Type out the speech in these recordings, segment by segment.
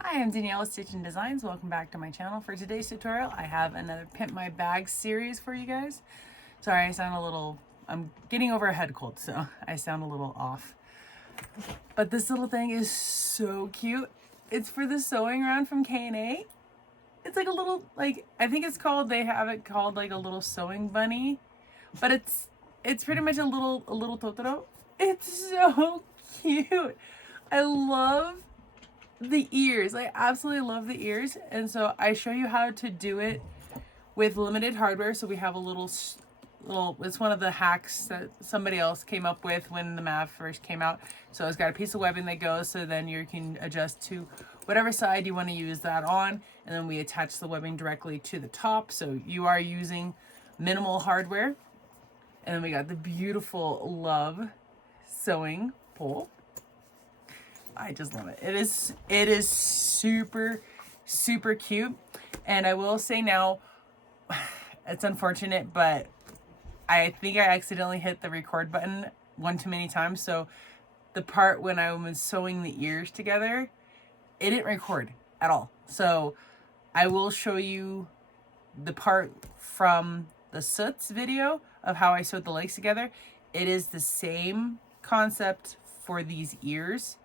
Hi, I'm Danielle with Stitch and Designs. Welcome back to my channel. For today's tutorial, I have another Pimp My Bag series for you guys. Sorry, I sound a little, I'm getting over a head cold, so I sound a little off. But this little thing is so cute. It's for the sewing round from K&A. It's like a little, like, I think it's called, they have it called like a little sewing bunny, but it's pretty much a little Totoro. It's so cute. I love the ears. I absolutely love the ears, and so I show you how to do it with limited hardware. So we have a little it's one of the hacks that somebody else came up with when the Mav first came out. So it's got a piece of webbing that goes, so then you can adjust to whatever side you want to use that on, and then we attach the webbing directly to the top, so you are using minimal hardware. And then we got the beautiful Love sewing pole. I just love it. It is super cute. And I will say now, it's unfortunate, but I think I accidentally hit the record button one too many times. So the part when I was sewing the ears together, it didn't record at all. So I will show you the part from the Soots video of how I sewed the legs together. It is the same concept for these ears.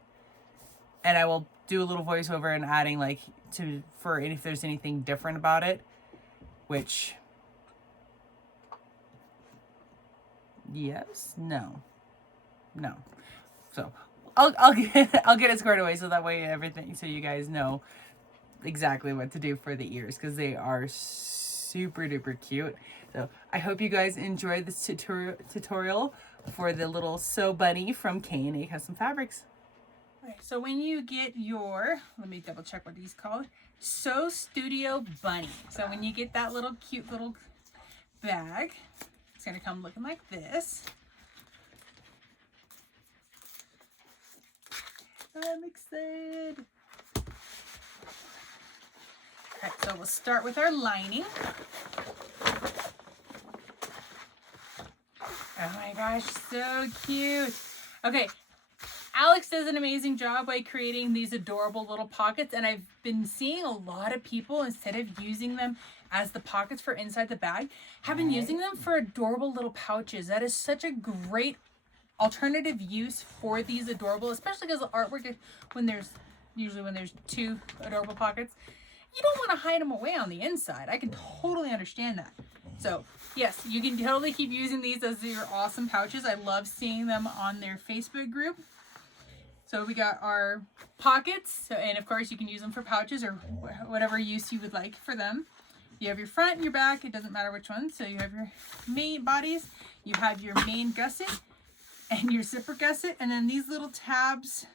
And I will do a little voiceover and adding like for if there's anything different about it, which yes, no. So I'll get it squared away so that way everything, so you guys know exactly what to do for the ears, because they are super duper cute. So I hope you guys enjoyed this tutorial for the little sew bunny from K&A Custom Fabrics. Okay, so when you get your, let me double check what these called, Sew Studio Bunny. So when you get that little cute little bag, it's gonna come looking like this. I'm excited. All right, so we'll start with our lining. Oh my gosh, so cute. Okay, Alex does an amazing job by creating these adorable little pockets, and I've been seeing a lot of people, instead of using them as the pockets for inside the bag, have been using them for adorable little pouches. That is such a great alternative use for these adorable, especially because the artwork, when there's two adorable pockets, you don't want to hide them away on the inside. I can totally understand that. So yes, you can totally keep using these as your awesome pouches. I love seeing them on their Facebook group. So we got our pockets, and of course you can use them for pouches or whatever use you would like for them. You have your front and your back, it doesn't matter which one. So you have your main bodies, you have your main gusset and your zipper gusset, and then these little tabs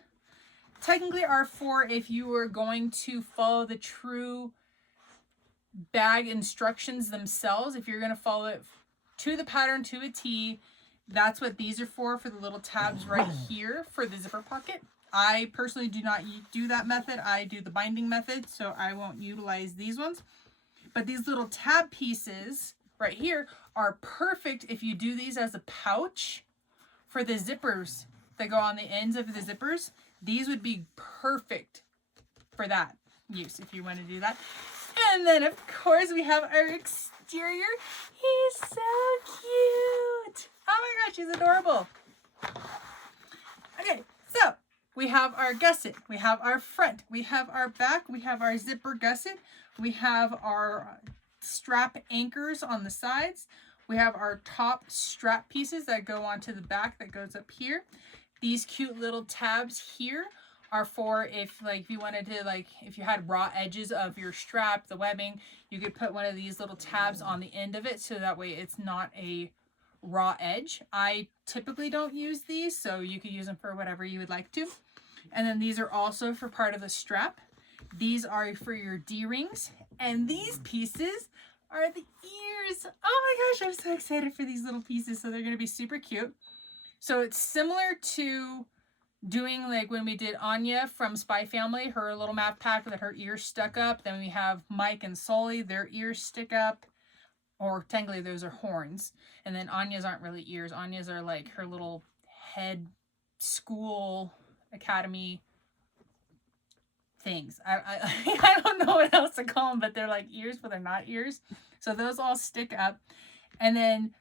technically are for if you were going to follow the true bag instructions themselves. If you're going to follow it to the pattern, to a T, that's what these are for the little tabs right here for the zipper pocket. I personally do not do that method. I do the binding method, so I won't utilize these ones. But these little tab pieces right here are perfect if you do these as a pouch for the zippers that go on the ends of the zippers. These would be perfect for that use if you want to do that. And then of course we have our exterior. He's so cute. Oh my gosh, he's adorable. Okay, so we have our gusset, we have our front, we have our back, we have our zipper gusset, we have our strap anchors on the sides, we have our top strap pieces that go onto the back that goes up here. These cute little tabs here are for if you wanted to, if you had raw edges of your strap, the webbing, you could put one of these little tabs on the end of it, so that way it's not a raw edge. I typically don't use these, so you could use them for whatever you would like to. And then these are also for part of the strap. These are for your D-rings, and these pieces are the ears. Oh my gosh, I'm so excited for these little pieces. So they're going to be super cute. So it's similar to doing like when we did Anya from Spy Family, her little Mav Pack with her ears stuck up. Then we have Mike and Sully, their ears stick up. Or technically those are horns. And then Anya's aren't really ears. Anya's are like her little head school academy things. I don't know what else to call them, but they're like ears, but they're not ears. So those all stick up. And then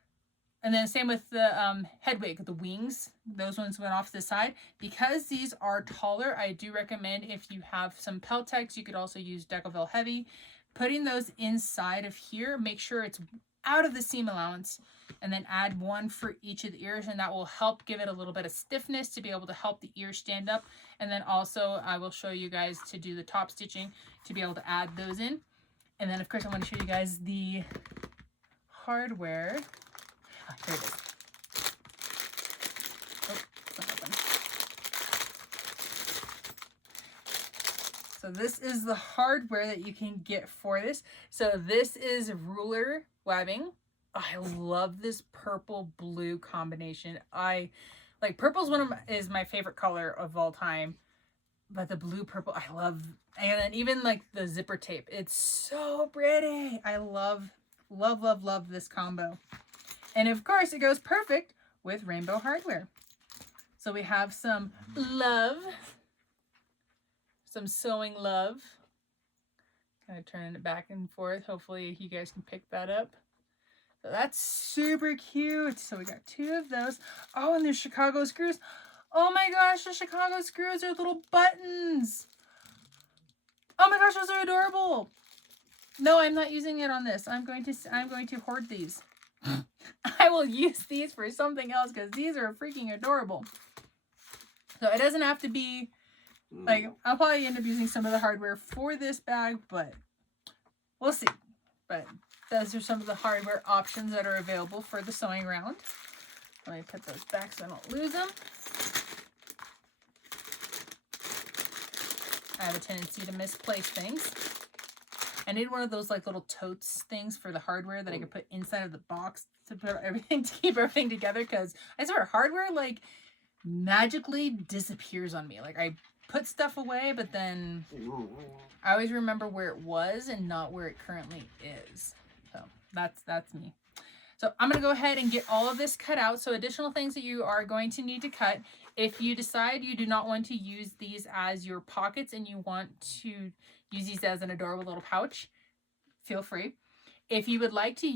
same with the head wig, the wings. Those ones went off to the side. Because these are taller, I do recommend if you have some Peltex, you could also use Decoville Heavy. Putting those inside of here, make sure it's out of the seam allowance, and then add one for each of the ears, and that will help give it a little bit of stiffness to be able to help the ears stand up. And then also I will show you guys to do the top stitching to be able to add those in. And then of course I want to show you guys the hardware. Oh, here it is. Oh, it's not open. So this is the hardware that you can get for this. So this is ruler webbing. I love this purple blue combination. Purple is my favorite color of all time, but the blue purple I love. And then even like the zipper tape, it's so pretty. I love this combo. And of course it goes perfect with rainbow hardware. So we have some love, some sewing love. Kind of turning it back and forth. Hopefully you guys can pick that up. So that's super cute. So we got 2 of those. Oh, and there's Chicago screws. Oh my gosh, the Chicago screws are little buttons. Oh my gosh, those are adorable. No, I'm not using it on this. I'm going to hoard these. I will use these for something else because these are freaking adorable. So it doesn't have to be like, I'll probably end up using some of the hardware for this bag, but we'll see. But those are some of the hardware options that are available for the sewing round. Let me put those back so I don't lose them. I have a tendency to misplace things. I need one of those like little totes things for the hardware that I could put inside of the box to put everything, to keep everything together, because I swear hardware like magically disappears on me. Like I put stuff away, but then I always remember where it was and not where it currently is. So that's me. So I'm going to go ahead and get all of this cut out. So additional things that you are going to need to cut. If you decide you do not want to use these as your pockets and you want to use these as an adorable little pouch, feel free. If you would like to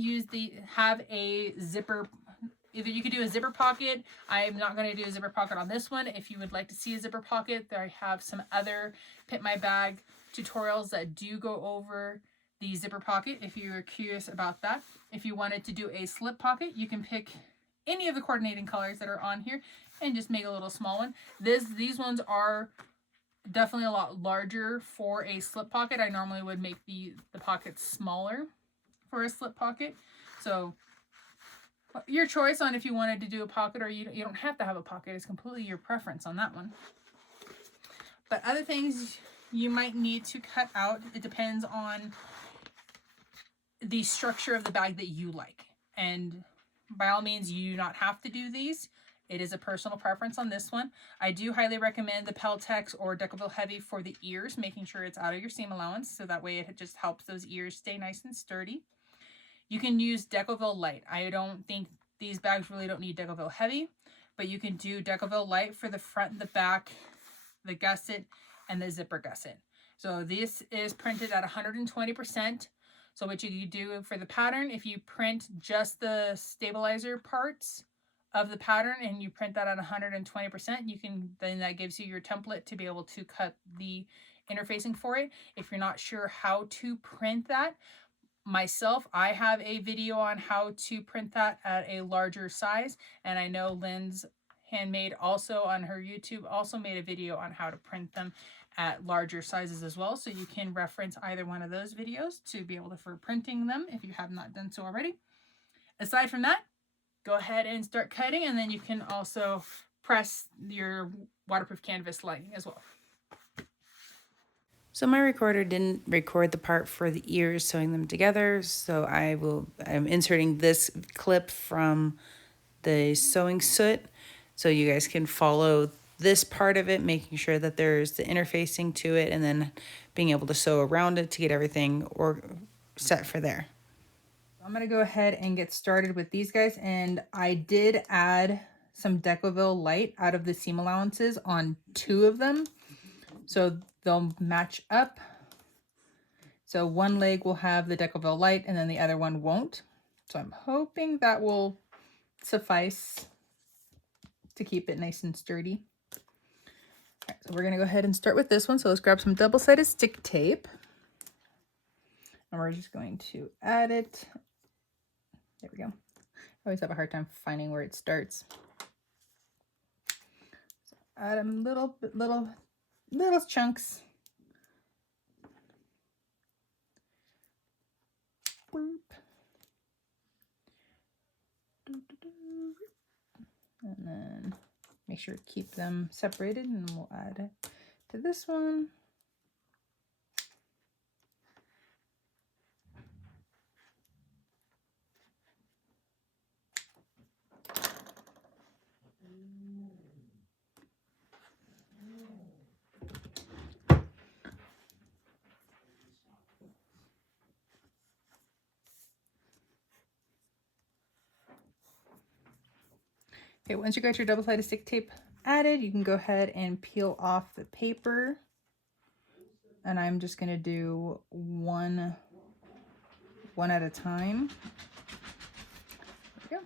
have a zipper, either you could do a zipper pocket. I'm not going to do a zipper pocket on this one. If you would like to see a zipper pocket, I have some other Pimp My Bag tutorials that do go over the zipper pocket if you're curious about that. If you wanted to do a slip pocket, you can pick any of the coordinating colors that are on here and just make a little small one. These ones are definitely a lot larger for a slip pocket. I normally would make the pockets smaller for a slip pocket. So your choice on if you wanted to do a pocket or you don't have to have a pocket. It's completely your preference on that one. But other things you might need to cut out, it depends on the structure of the bag that you like. And by all means, you do not have to do these. It is a personal preference on this one. I do highly recommend the Peltex or Decoville Heavy for the ears, making sure it's out of your seam allowance, so that way it just helps those ears stay nice and sturdy. You can use Decoville Light. I don't think these bags really don't need Decoville Heavy, but you can do Decoville Light for the front, the back, the gusset, and the zipper gusset. So this is printed at 120%. So what you do for the pattern, if you print just the stabilizer parts of the pattern and you print that at 120%, then that gives you your template to be able to cut the interfacing for it. If you're not sure how to print that, myself, I have a video on how to print that at a larger size, and I know Lynn's Handmade also on her YouTube also made a video on how to print them at larger sizes as well, so you can reference either one of those videos to be able to for printing them if you have not done so already. Aside from that, go ahead and start cutting, and then you can also press your waterproof canvas lining as well. So my recorder didn't record the part for the ears sewing them together, so I'm inserting this clip from the sewing soot so you guys can follow this part of it, making sure that there's the interfacing to it and then being able to sew around it to get everything set for there. I'm going to go ahead and get started with these guys, and I did add some Decoville Light out of the seam allowances on 2 of them. So they'll match up. So one leg will have the Decoville light and then the other one won't. So I'm hoping that will suffice to keep it nice and sturdy. All right, so we're gonna go ahead and start with this one. So let's grab some double-sided stick tape. And we're just going to add it. There we go. I always have a hard time finding where it starts. So add them little chunks. Boop. And then make sure to keep them separated, and we'll add it to this one. Okay, once you got your double-sided stick tape added, you can go ahead and peel off the paper. And I'm just gonna do one at a time. There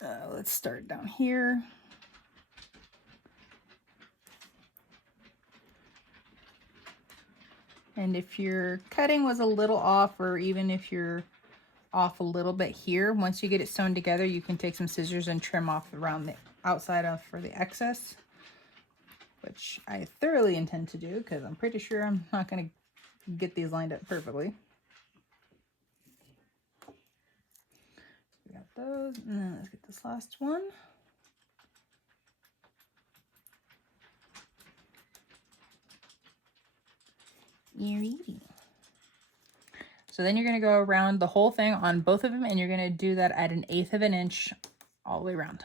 we go. Let's start down here. And if your cutting was a little off, or even if you're off a little bit here, once you get it sewn together, you can take some scissors and trim off around the outside for the excess, which I thoroughly intend to do because I'm pretty sure I'm not going to get these lined up perfectly. We got those, and then let's get this last one. So then you're going to go around the whole thing on both of them, and you're going to do that at 1/8 of an inch all the way around.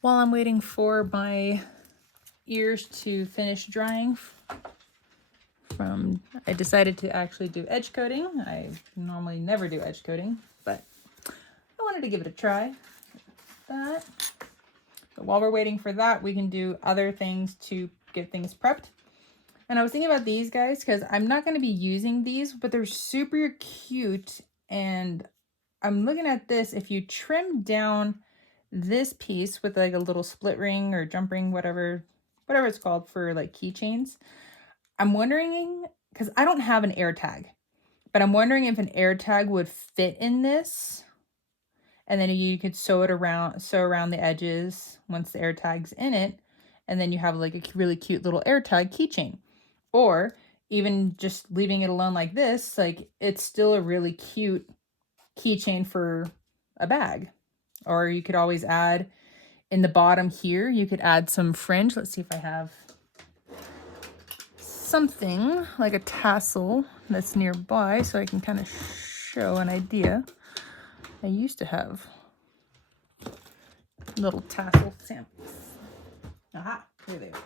While I'm waiting for my ears to finish drying, I decided to actually do edge coating. I normally never do edge coating, but I wanted to give it a try. But while we're waiting for that, we can do other things to get things prepped. And I was thinking about these guys because I'm not going to be using these, but they're super cute. And I'm looking at this. If you trim down this piece with like a little split ring or jump ring, whatever it's called for like keychains, I'm wondering, because I don't have an air tag, but I'm wondering if an air tag would fit in this. And then you could sew around the edges once the air tag's in it. And then you have like a really cute little air tag keychain. Or even just leaving it alone like this, like it's still a really cute keychain for a bag. Or you could always add in the bottom here, you could add some fringe. Let's see if I have something like a tassel that's nearby so I can kind of show an idea. I used to have little tassel samples. Aha, here they are.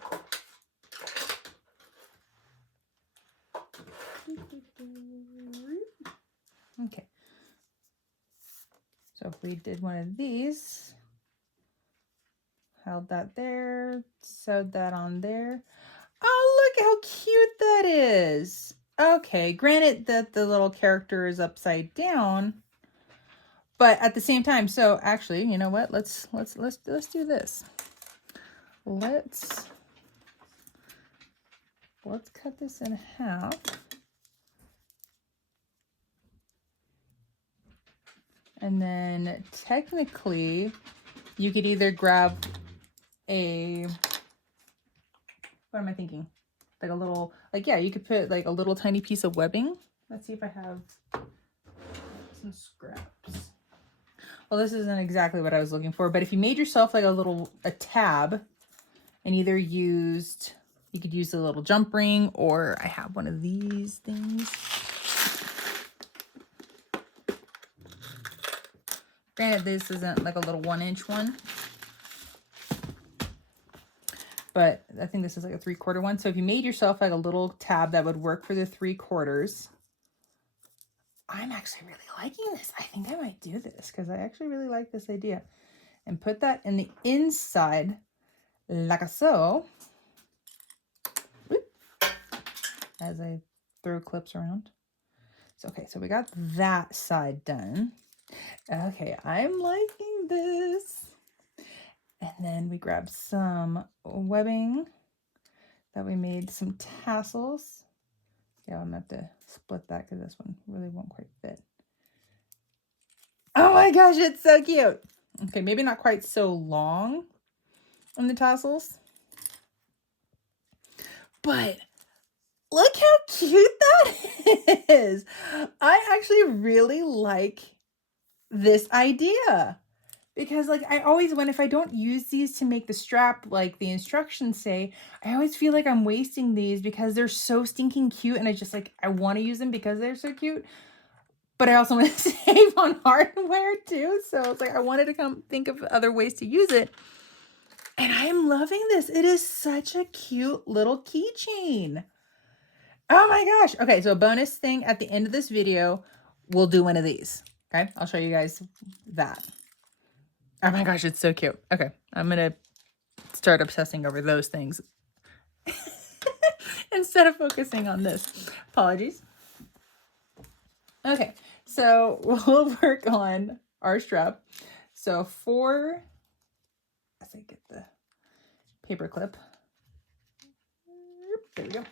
Okay. So if we did one of these, held that there, sewed that on there. Oh, look how cute that is. Okay, granted that the little character is upside down, but at the same time, so actually, you know what? Let's do this. Let's cut this in half. And then technically, you could either grab what am I thinking? Like a little, like, yeah, you could put like a little tiny piece of webbing. Let's see if I have some scraps. Well, this isn't exactly what I was looking for, but if you made yourself like a tab and you could use a little jump ring, or I have one of these things. Granted, this isn't like a little 1-inch one, but I think this is like a 3/4 one. So if you made yourself like a little tab that would work for the 3/4, I'm actually really liking this. I think I might do this because I actually really like this idea. And put that in the inside like so. Whoop, as I throw clips around. So, okay, so we got that side done. Okay, I'm liking this. And then we grab some webbing that we made some tassels. Yeah, I'm gonna have to split that because this one really won't quite fit. Oh my gosh, it's so cute. Okay, maybe not quite so long on the tassels, but look how cute that is. I actually really like this idea because like I always, if I don't use these to make the strap like the instructions say, I always feel like I'm wasting these because they're so stinking cute and I want to use them because they're so cute. But I also want to save on hardware too. So it's like I wanted to think of other ways to use it. And I am loving this. It is such a cute little keychain. Oh my gosh. Okay, so a bonus thing at the end of this video, we'll do one of these. Okay, I'll show you guys that. Oh my gosh, it's so cute. Okay, I'm going to start obsessing over those things instead of focusing on this. Apologies. Okay, so we'll work on our strap. So as I get the paper clip, there we go.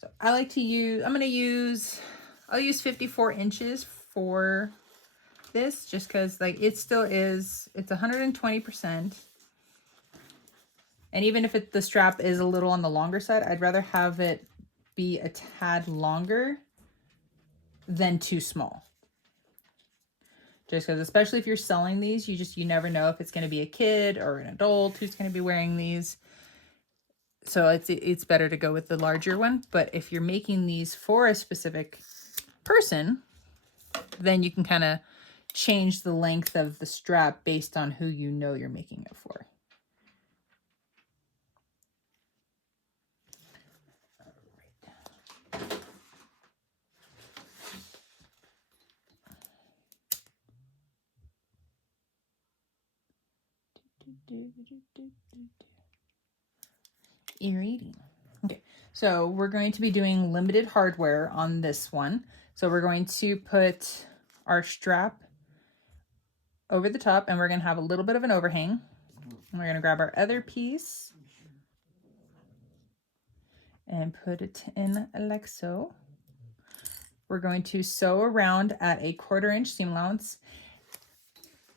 So I like to use, I'll use 54 inches for this just because like it still is, it's 120%. And even if the strap is a little on the longer side, I'd rather have it be a tad longer than too small. Just because, especially if you're selling these, you never know if it's going to be a kid or an adult who's going to be wearing these. So it's better to go with the larger one. But if you're making these for a specific person, then you can kind of change the length of the strap based on who you know you're making it for. Ear eating. Okay, so we're going to be doing limited hardware on this one. So we're going to put our strap over the top and we're going to have a little bit of an overhang. And we're going to grab our other piece and put it in like so. We're going to sew around at a 1/4 inch seam allowance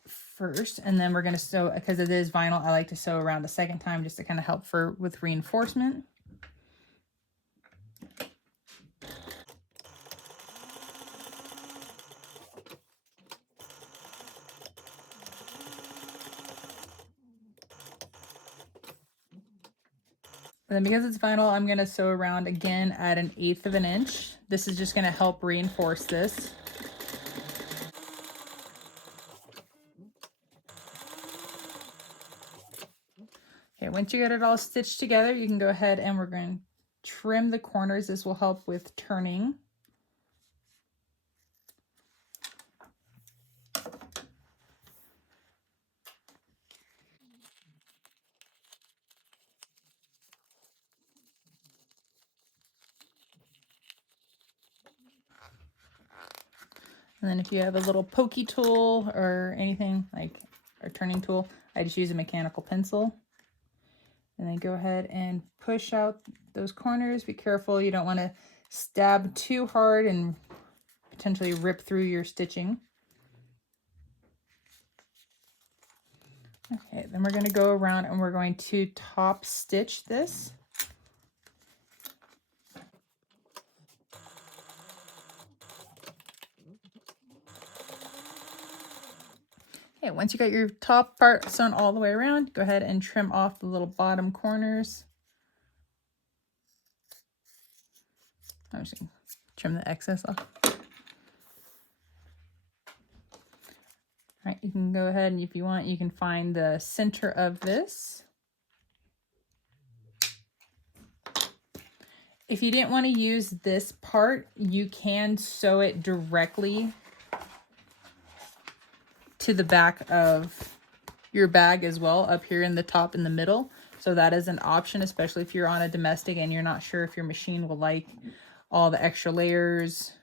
first, and then we're going to sew, because it is vinyl, I like to sew around a second time just to kind of help with reinforcement. And then because it's vinyl, I'm going to sew around again at 1/8 of an inch. This is just going to help reinforce this. Okay, once you get it all stitched together, you can go ahead and we're going to trim the corners. This will help with turning. And then if you have a little pokey tool or anything like a turning tool, I just use a mechanical pencil. And then go ahead and push out those corners. Be careful, you don't want to stab too hard and potentially rip through your stitching. Okay, then we're going to go around and we're going to top stitch this. Okay, once you got your top part sewn all the way around, go ahead and trim off the little bottom corners. I'm just going to trim the excess off. All right, you can go ahead and if you want, you can find the center of this. If you didn't want to use this part, you can sew it directly to the back of your bag as well, up here in the top in the middle. So that is an option, especially if you're on a domestic and you're not sure if your machine will like all the extra layers.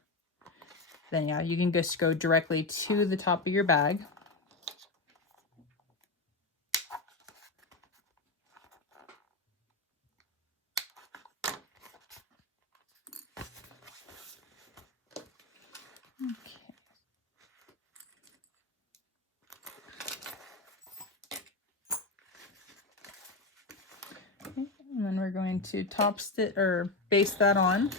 Then yeah, you can just go directly to the top of your bag. Okay. And then we're going to top stitch or baste that on.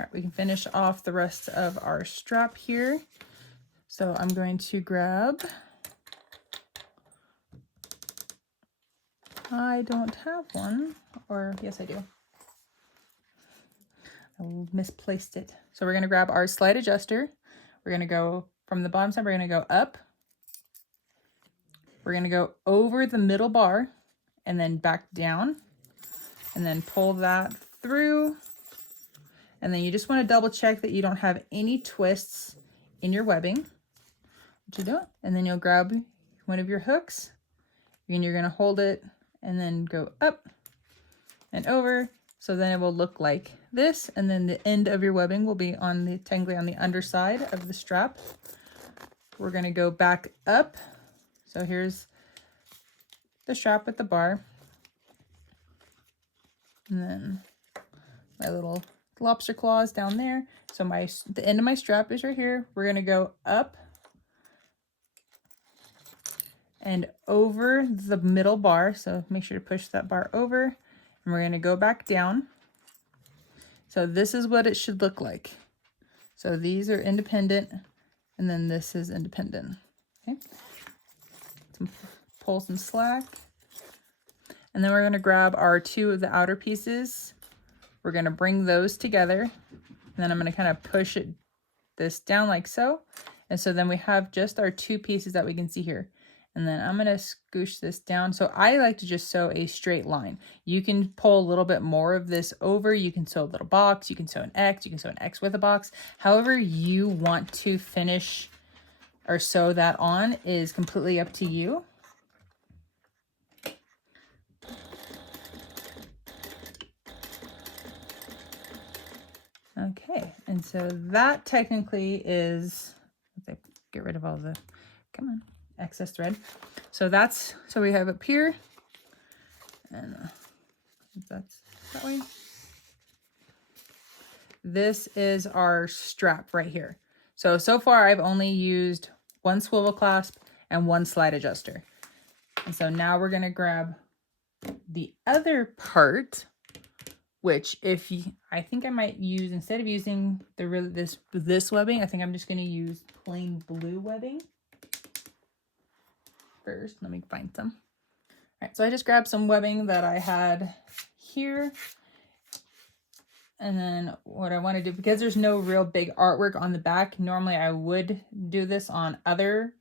All right, we can finish off the rest of our strap here. So I'm going to grab, I don't have one, or yes I do. I misplaced it. So we're going to grab our slide adjuster. We're going to go from the bottom side, we're going to go up. We're going to go over the middle bar and then back down and then pull that through. And then you just want to double check that you don't have any twists in your webbing. What you do? And then you'll grab one of your hooks and you're going to hold it and then go up and over. So then it will look like this. And then the end of your webbing will be on the technically on the underside of the strap. We're going to go back up. So here's the strap with the bar. And then my little lobster claws down there. So the end of my strap is right here. We're going to go up and over the middle bar. So make sure to push that bar over. And we're going to go back down. So this is what it should look like. So these are independent and then this is independent. Okay. Pull some slack. And then we're going to grab our two of the outer pieces. We're going to bring those together. And then I'm going to kind of push this down like so. And so then we have just our two pieces that we can see here. And then I'm going to scoosh this down. So I like to just sew a straight line. You can pull a little bit more of this over. You can sew a little box. You can sew an X. You can sew an X with a box. However you want to finish or sew that on is completely up to you. Okay, and so that technically is, let's get rid of all the, come on, excess thread. So so we have up here, and that's that way. This is our strap right here. So far I've only used one swivel clasp and one slide adjuster. And so now we're gonna grab the other part, which I think I might use, instead of using this webbing, I think I'm just going to use plain blue webbing. First, let me find some. All right, so I just grabbed some webbing that I had here. And then what I want to do, because there's no real big artwork on the back, normally I would do this on other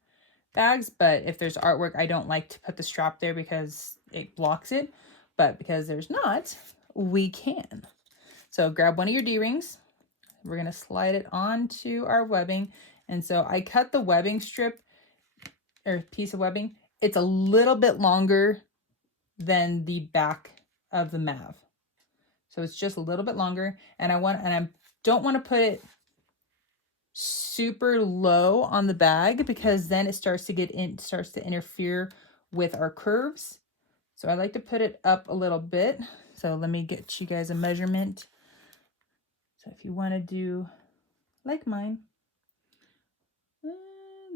bags, but if there's artwork, I don't like to put the strap there because it blocks it. But because there's not, we can. So grab one of your D-rings. We're going to slide it onto our webbing. And so I cut the webbing strip or piece of webbing. It's a little bit longer than the back of the Mav. So it's just a little bit longer. And I don't want to put it super low on the bag because then it starts to interfere with our curves. So I like to put it up a little bit. So let me get you guys a measurement. So if you want to do like mine,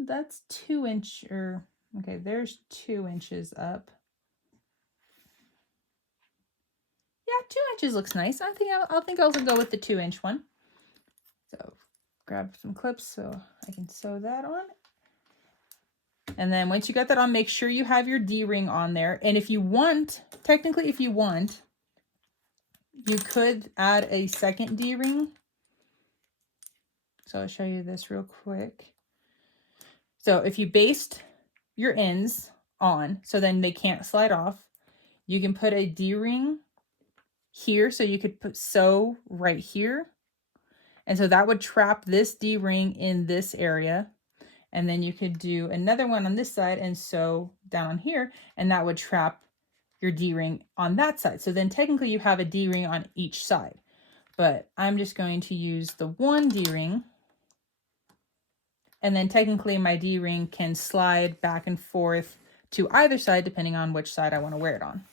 that's 2 inch or okay, there's 2 inches up. Yeah, 2 inches looks nice. I think I'll go with the 2-inch one. So grab some clips so I can sew that on. And then once you got that on, make sure you have your D-ring on there. And if you want, technically if you want, you could add a second D-ring. So I'll show you this real quick. So if you baste your ends on, so then they can't slide off, you can put a D-ring here. So you could put sew right here. And so that would trap this D-ring in this area. And then you could do another one on this side and sew down on here, and that would trap your D-ring on that side. So then technically you have a D-ring on each side, but I'm just going to use the one D-ring, and then technically my D-ring can slide back and forth to either side depending on which side I want to wear it on.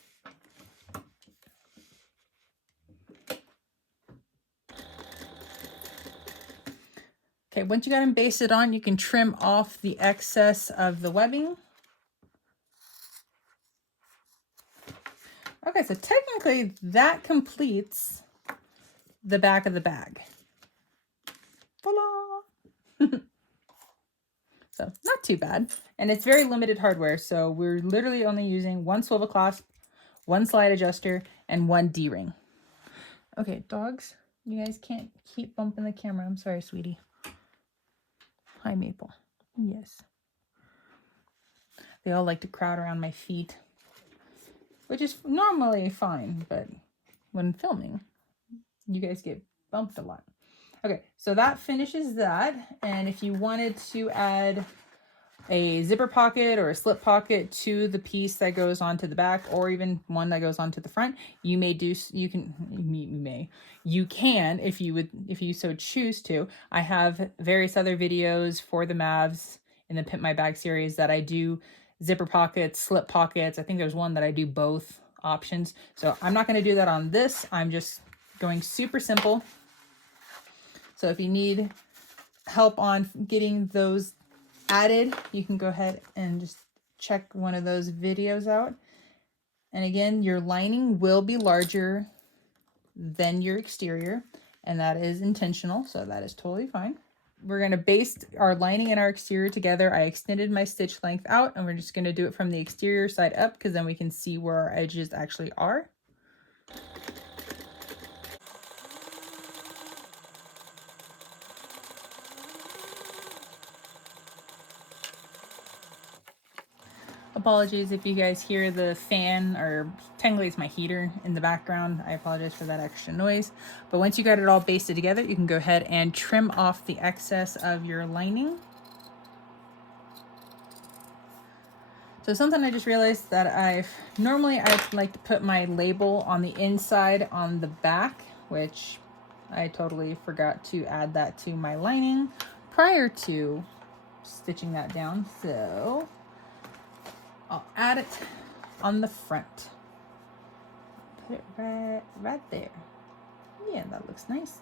Okay, once you got them basted on, you can trim off the excess of the webbing. Okay, so technically that completes the back of the bag. Voila! So not too bad. And it's very limited hardware. So we're literally only using one swivel clasp, one slide adjuster, and one D-ring. Okay, dogs, you guys can't keep bumping the camera. I'm sorry, sweetie. Hi, Maple. Yes. They all like to crowd around my feet, which is normally fine, but when filming, you guys get bumped a lot. Okay, so that finishes that. And if you wanted to add a zipper pocket or a slip pocket to the piece that goes onto the back, or even one that goes onto the front, you can if you so choose to. I have various other videos for the Mavs in the Pimp My Bag series that I do zipper pockets, slip pockets. I think there's one that I do both options. So I'm not going to do that on this. I'm just going super simple. So if you need help on getting those added, you can go ahead and just check one of those videos out. And again, your lining will be larger than your exterior, and that is intentional, so that is totally fine. We're going to baste our lining and our exterior together. I extended my stitch length out, and we're just going to do it from the exterior side up, because then we can see where our edges actually are. Apologies if you guys hear the fan, or technically it's my heater in the background. I apologize for that extra noise. But once you got it all basted together, you can go ahead and trim off the excess of your lining. So something I just realized that normally I like to put my label on the inside on the back, which I totally forgot to add that to my lining prior to stitching that down. So I'll add it on the front. Put it right there. Yeah, that looks nice.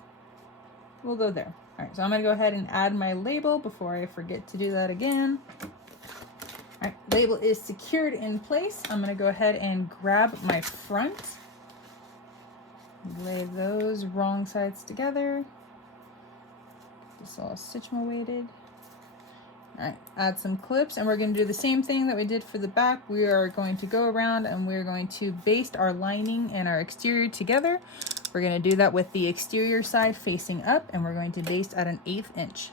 We'll go there. All right, so I'm gonna go ahead and add my label before I forget to do that again. All right, label is secured in place. I'm gonna go ahead and grab my front. Lay those wrong sides together. This all situated. All right, add some clips, and we're going to do the same thing that we did for the back. We are going to go around and we're going to baste our lining and our exterior together. We're going to do that with the exterior side facing up, and we're going to baste at an 1/8 inch.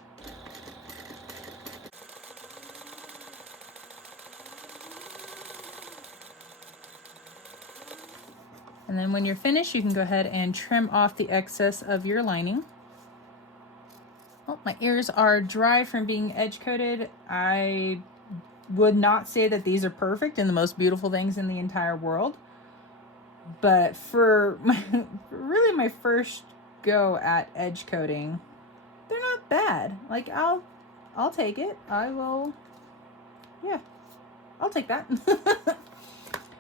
And then when you're finished, you can go ahead and trim off the excess of your lining. Oh, my ears are dry from being edge coated. I would not say that these are perfect and the most beautiful things in the entire world, but for really my first go at edge coating, they're not bad. Like I'll take it. I will. Yeah, I'll take that.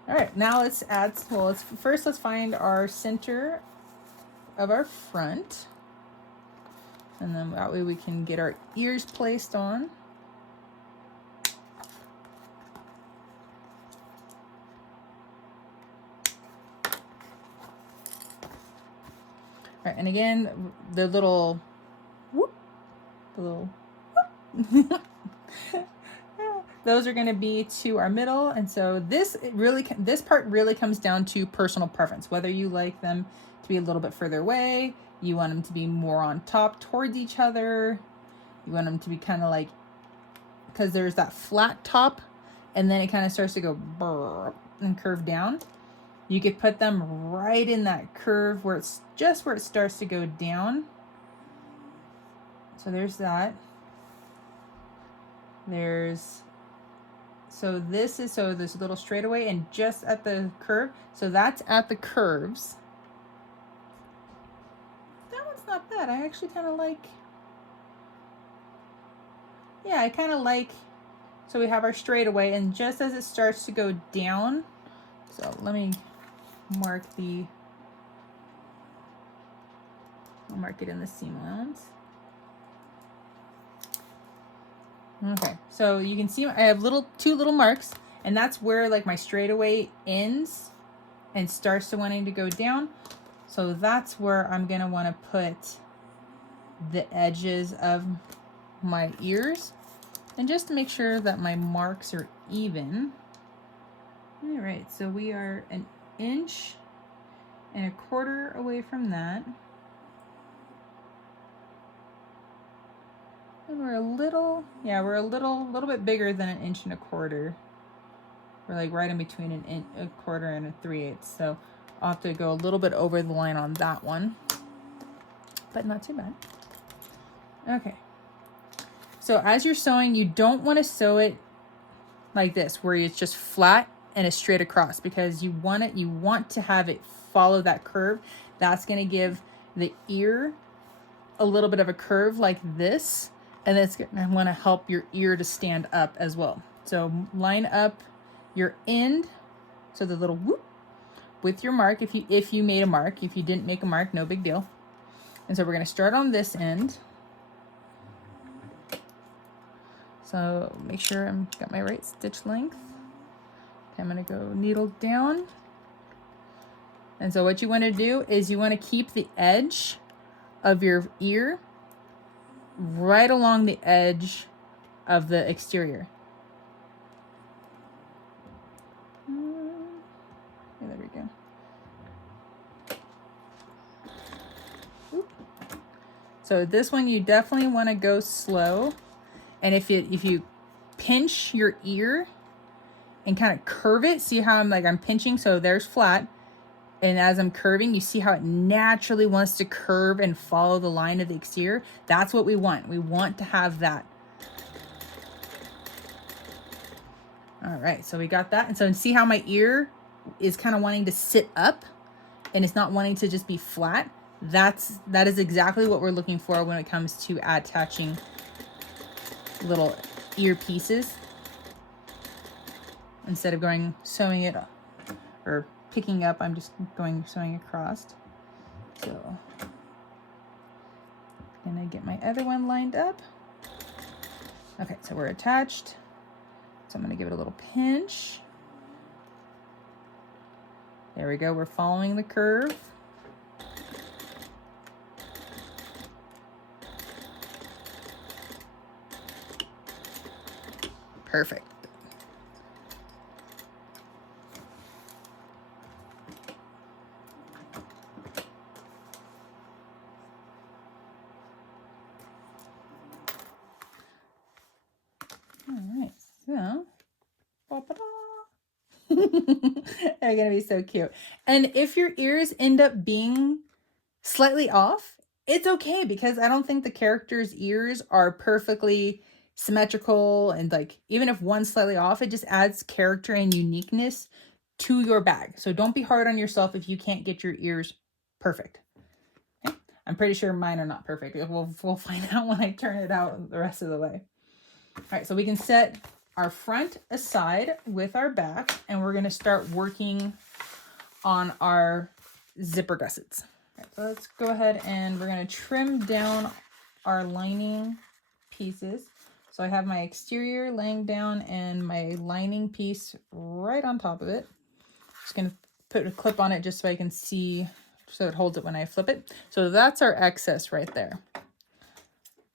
All right, now let's add. Well, let's find our center of our front. And then that way we can get our ears placed on. All right, and again, the little whoop, those are going to be to our middle. And so this part really comes down to personal preference, whether you like them to be a little bit further away, you want them to be more on top towards each other. You want them to be kind of like, because there's that flat top and then it kind of starts to go brrr and curve down. You could put them right in that curve where it's just where it starts to go down. So there's that. So this little straightaway and just at the curve. So that's at the curves. That one's not bad. I actually kind of like, yeah, I kind of like, so we have our straightaway and just as it starts to go down, so let me mark I'll mark it in the seam allowance. Okay, so you can see I have two little marks, and that's where like my straightaway ends and starts to wanting to go down. So that's where I'm gonna want to put the edges of my ears, and just to make sure that my marks are even. All right, so we are 1.25 inches away from that. And we're a little bit bigger than 1.25 inches. We're like right in between 1.25 and 3/8. So I'll have to go a little bit over the line on that one, but not too bad. Okay. So as you're sewing, you don't want to sew it like this, where it's just flat and it's straight across, because you want to have it follow that curve. That's going to give the ear a little bit of a curve like this, and it's going to want to help your ear to stand up as well. So line up your end, so the little whoop, with your mark if you made a mark. If you didn't make a mark, no big deal. And so we're going to start on this end. So make sure I've got my right stitch length. Okay, I'm going to go needle down. And so what you want to do is you want to keep the edge of your ear right along the edge of the exterior. There we go. Oop. So this one you definitely want to go slow. And if you pinch your ear and kind of curve it, see how I'm pinching, so there's flat. And as I'm curving, you see how it naturally wants to curve and follow the line of the exterior. That's what we want. We want to have that. All right, so we got that. And so see how my ear is kind of wanting to sit up and it's not wanting to just be flat. That is exactly what we're looking for when it comes to attaching little ear pieces. Instead of sewing it or picking up, I'm just sewing across. So I'm gonna get my other one lined up. Okay, so we're attached. So I'm gonna give it a little pinch. There we go, we're following the curve. Perfect. All right, so they're gonna be so cute. And if your ears end up being slightly off, it's okay, because I don't think the character's ears are perfectly symmetrical, and like even if one's slightly off, it just adds character and uniqueness to your bag. So don't be hard on yourself if you can't get your ears perfect. Okay? I'm pretty sure mine are not perfect. We'll find out when I turn it out the rest of the way. All right, so we can set our front aside with our back, and we're going to start working on our zipper gussets. All right, so let's go ahead and we're going to trim down our lining pieces. So I have my exterior laying down and my lining piece right on top of it. Just going to put a clip on it just so I can see, so it holds it when I flip it. So that's our excess right there.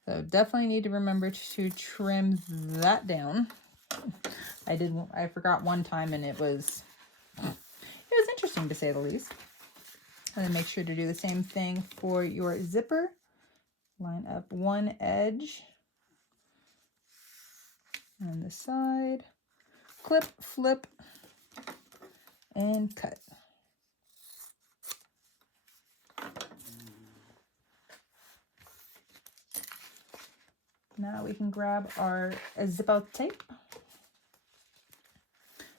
So definitely need to remember to trim that down. I forgot one time, and it was interesting to say the least. And then make sure to do the same thing for your zipper. Line up one edge on the side, clip, flip, and cut. Now we can grab our zip out tape.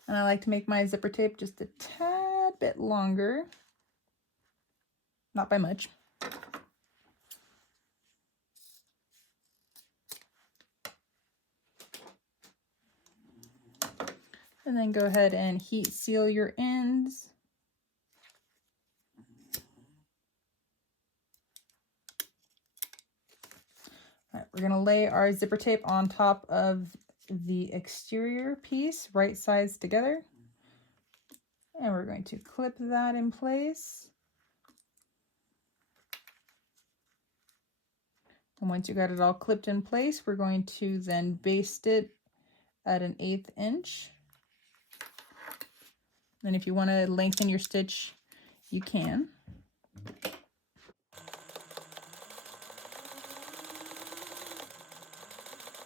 And I like to make my zipper tape just a tad bit longer. Not by much. And then go ahead and heat seal your ends. All right, we're gonna lay our zipper tape on top of the exterior piece, right sides together. And we're going to clip that in place. And once you got it all clipped in place, we're going to then baste it at an 1/8 inch. And if you want to lengthen your stitch, you can.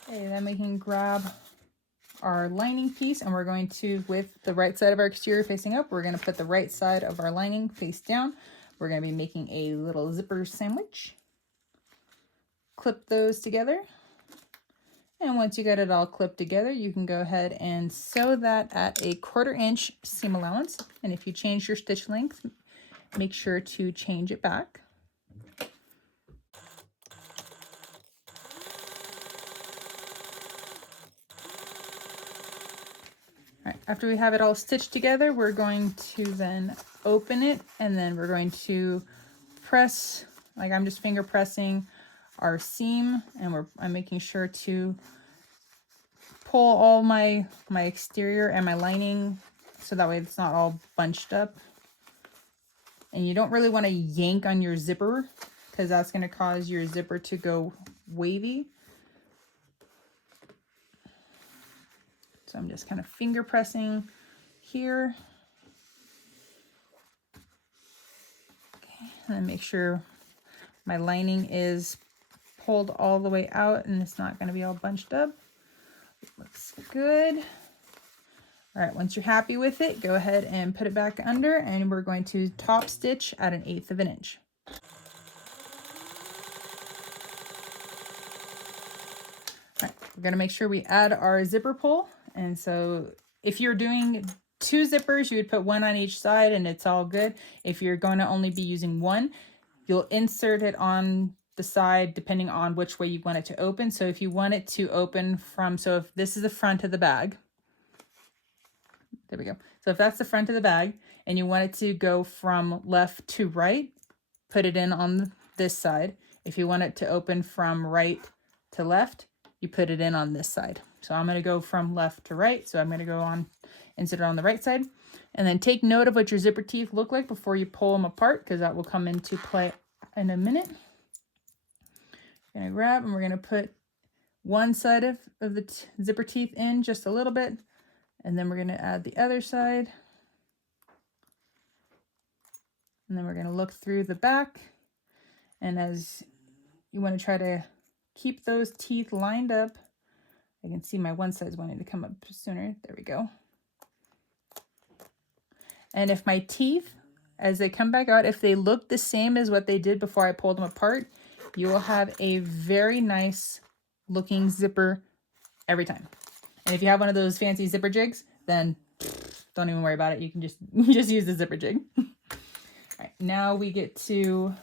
Okay, then we can grab our lining piece, and we're going to, with the right side of our exterior facing up, we're going to put the right side of our lining face down. We're going to be making a little zipper sandwich. Clip those together. And once you get it all clipped together, you can go ahead and sew that at a 1/4 inch seam allowance. And if you change your stitch length, make sure to change it back. All right, after we have it all stitched together, we're going to then open it, and then we're going to press, like I'm just finger pressing our seam, and I'm making sure to pull all my exterior and my lining so that way it's not all bunched up. And you don't really want to yank on your zipper because that's going to cause your zipper to go wavy. So I'm just kind of finger pressing here. Okay, and then make sure my lining is pulled all the way out and it's not going to be all bunched up. Looks good. All right, once you're happy with it, go ahead and put it back under, and we're going to top stitch at an 1/8 inch. All right, we're gonna make sure we add our zipper pull. And so if you're doing 2 zippers, you would put 1 on each side and it's all good. If you're going to only be using 1, you'll insert it on the side depending on which way you want it to open. So if you want it to open from, so if this is the front of the bag, there we go. So if that's the front of the bag and you want it to go from left to right, put it in on this side. If you want it to open from right to left, you put it in on this side. So I'm going to go from left to right. So I'm going to go on, insert it on the right side. And then take note of what your zipper teeth look like before you pull them apart, because that will come into play in a minute. We're going to grab and we're going to put one side of the zipper teeth in just a little bit. And then we're going to add the other side. And then we're going to look through the back. And as you want to try to keep those teeth lined up, I can see my one side's wanting to come up sooner. There we go. And if my teeth, as they come back out, if they look the same as what they did before I pulled them apart, you will have a very nice looking zipper every time. And if you have one of those fancy zipper jigs, then don't even worry about it. You can just use the zipper jig. All right, now we get to,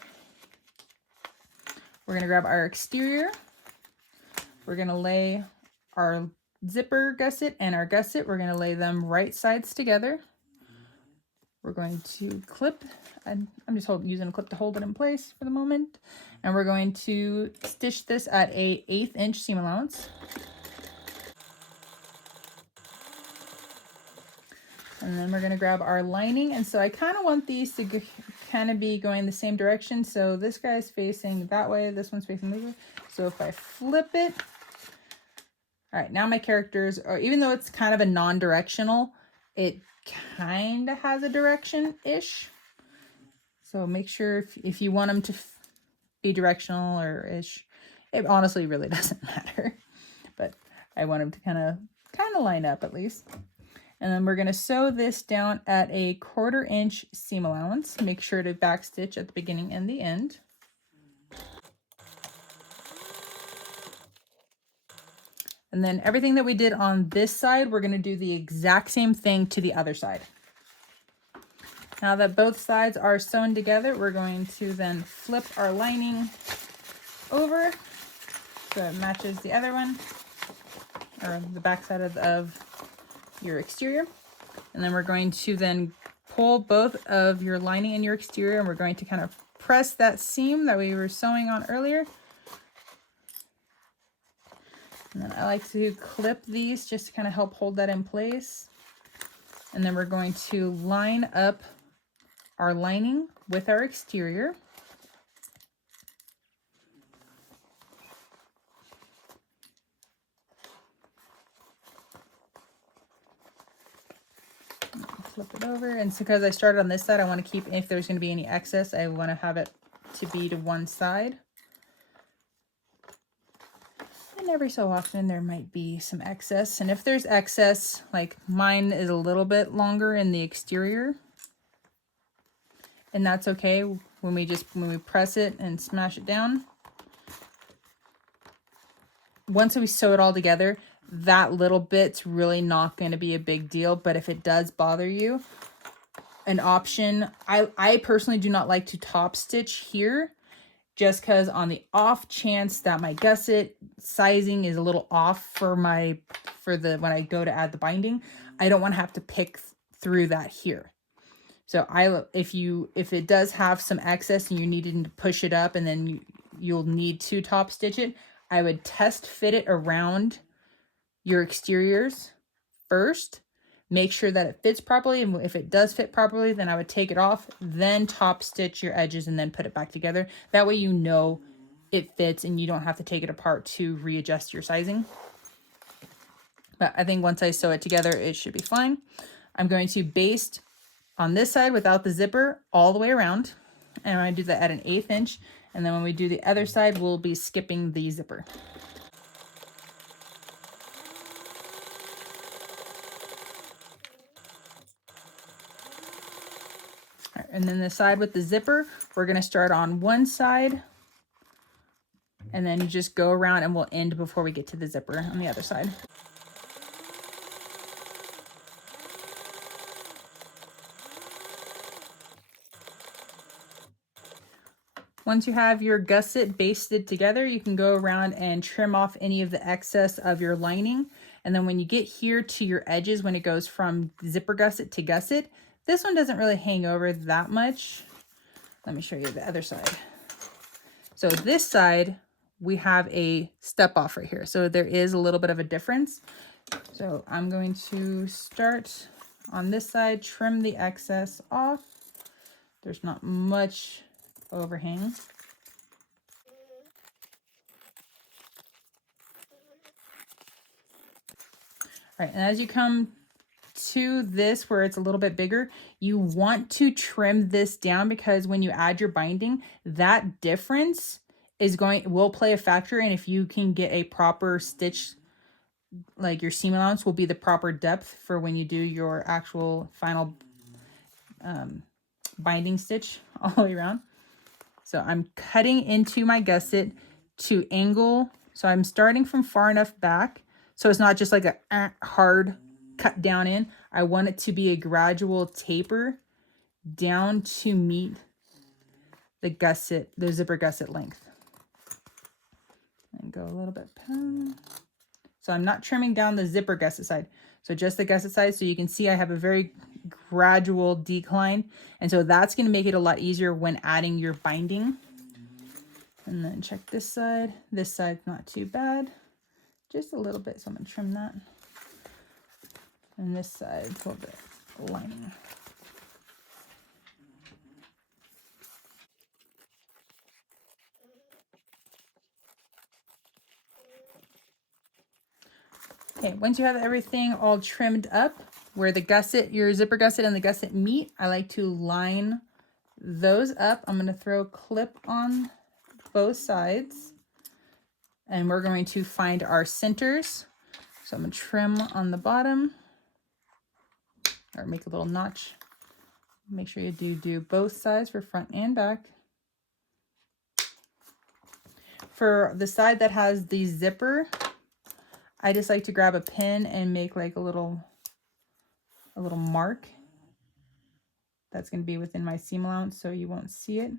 we're going to grab our exterior. We're going to lay our zipper gusset and our gusset. We're going to lay them right sides together. We're going to clip, and I'm just using a clip to hold it in place for the moment. And we're going to stitch this at a 1/8 inch seam allowance. And then we're going to grab our lining. And so I kind of want these to kind of be going the same direction. So this guy's facing that way. This one's facing this way. So if I flip it. All right, now my characters are, even though it's kind of a non-directional, it kind of has a direction-ish. So make sure if you want them to be directional or ish, it honestly really doesn't matter. But I want them to kind of line up at least. And then we're going to sew this down at a 1/4 inch seam allowance. Make sure to backstitch at the beginning and the end. And then everything that we did on this side, we're going to do the exact same thing to the other side. Now that both sides are sewn together, we're going to then flip our lining over so it matches the other one, or the back side of your exterior. And then we're going to then pull both of your lining and your exterior, and we're going to kind of press that seam that we were sewing on earlier. And then I like to clip these just to kind of help hold that in place. And then we're going to line up our lining with our exterior. Flip it over, and so because I started on this side, I want to keep, if there's going to be any excess, I want to have it to be to one side. And every so often there might be some excess, and if there's excess, like mine is a little bit longer in the exterior, and that's okay when we press it and smash it down. Once we sew it all together, that little bit's really not going to be a big deal, but if it does bother you, an option, I personally do not like to top stitch here, just because on the off chance that my gusset sizing is a little off for when I go to add the binding, I don't want to have to pick through that here. So if it does have some excess and you needed to push it up and then you'll need to top stitch it, I would test fit it around your exteriors first. Make sure that it fits properly, and if it does fit properly, then I would take it off, then top stitch your edges and then put it back together. That way you know it fits and you don't have to take it apart to readjust your sizing. But I think once I sew it together, it should be fine. I'm going to baste on this side without the zipper all the way around, and I do that at an 1/8 inch. And then when we do the other side, we'll be skipping the zipper. And then the side with the zipper, we're going to start on one side and then just go around, and we'll end before we get to the zipper on the other side. Once you have your gusset basted together, you can go around and trim off any of the excess of your lining. And then when you get here to your edges, when it goes from zipper gusset to gusset, this one doesn't really hang over that much. Let me show you the other side. So this side, we have a step off right here. So there is a little bit of a difference. So I'm going to start on this side, trim the excess off. There's not much overhang. All right, and as you come to this where it's a little bit bigger, you want to trim this down, because when you add your binding, that difference will play a factor in if you can get a proper stitch, like your seam allowance will be the proper depth for when you do your actual final binding stitch all the way around. So I'm cutting into my gusset to angle. So I'm starting from far enough back so it's not just like a hard cut down in. I want it to be a gradual taper down to meet the zipper gusset length. And go a little bit past. So I'm not trimming down the zipper gusset side. So just the gusset side. So you can see I have a very gradual decline. And so that's going to make it a lot easier when adding your binding. And then check this side. This side's not too bad. Just a little bit. So I'm going to trim that. And this side, a little bit lining. Okay, once you have everything all trimmed up, where the gusset, your zipper gusset and the gusset meet, I like to line those up. I'm going to throw a clip on both sides, and we're going to find our centers So I'm going to trim on the bottom, or make a little notch. Make sure you do both sides for front and back. For the side that has the zipper, I just like to grab a pin and make like a little mark. That's going to be within my seam allowance, so you won't see it.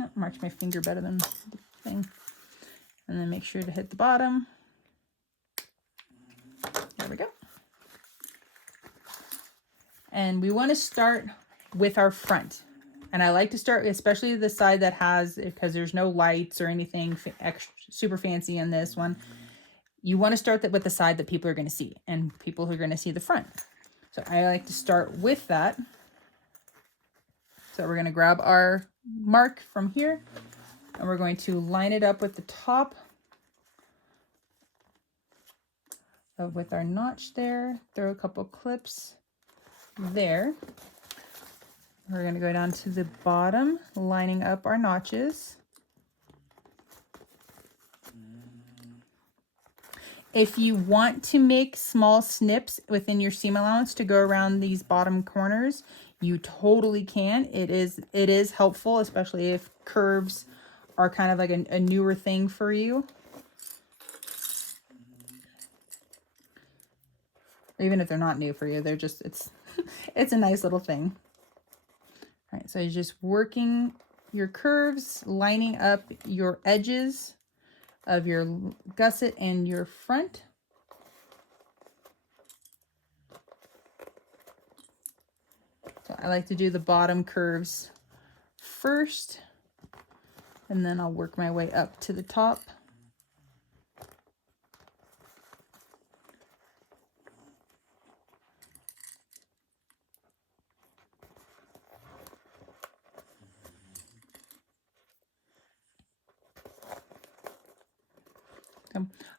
Oh, marks my finger better than the thing. And then make sure to hit the bottom. There we go. And we want to start with our front. And I like to start, especially the side that has, because there's no lights or anything extra, super fancy in this one. You want to start that with the side that people are going to see, and people who are going to see the front. So I like to start with that. So we're going to grab our mark from here, and we're going to line it up with the top with our notch there. Throw a couple clips there. We're going to go down to the bottom, lining up our notches. If you want to make small snips within your seam allowance to go around these bottom corners, you totally can. It is helpful, especially if curves are kind of like a newer thing for you. Even if they're not new for you, they're just, it's a nice little thing. All right, so you're just working your curves, lining up your edges of your gusset and your front. So I like to do the bottom curves first, and then I'll work my way up to the top.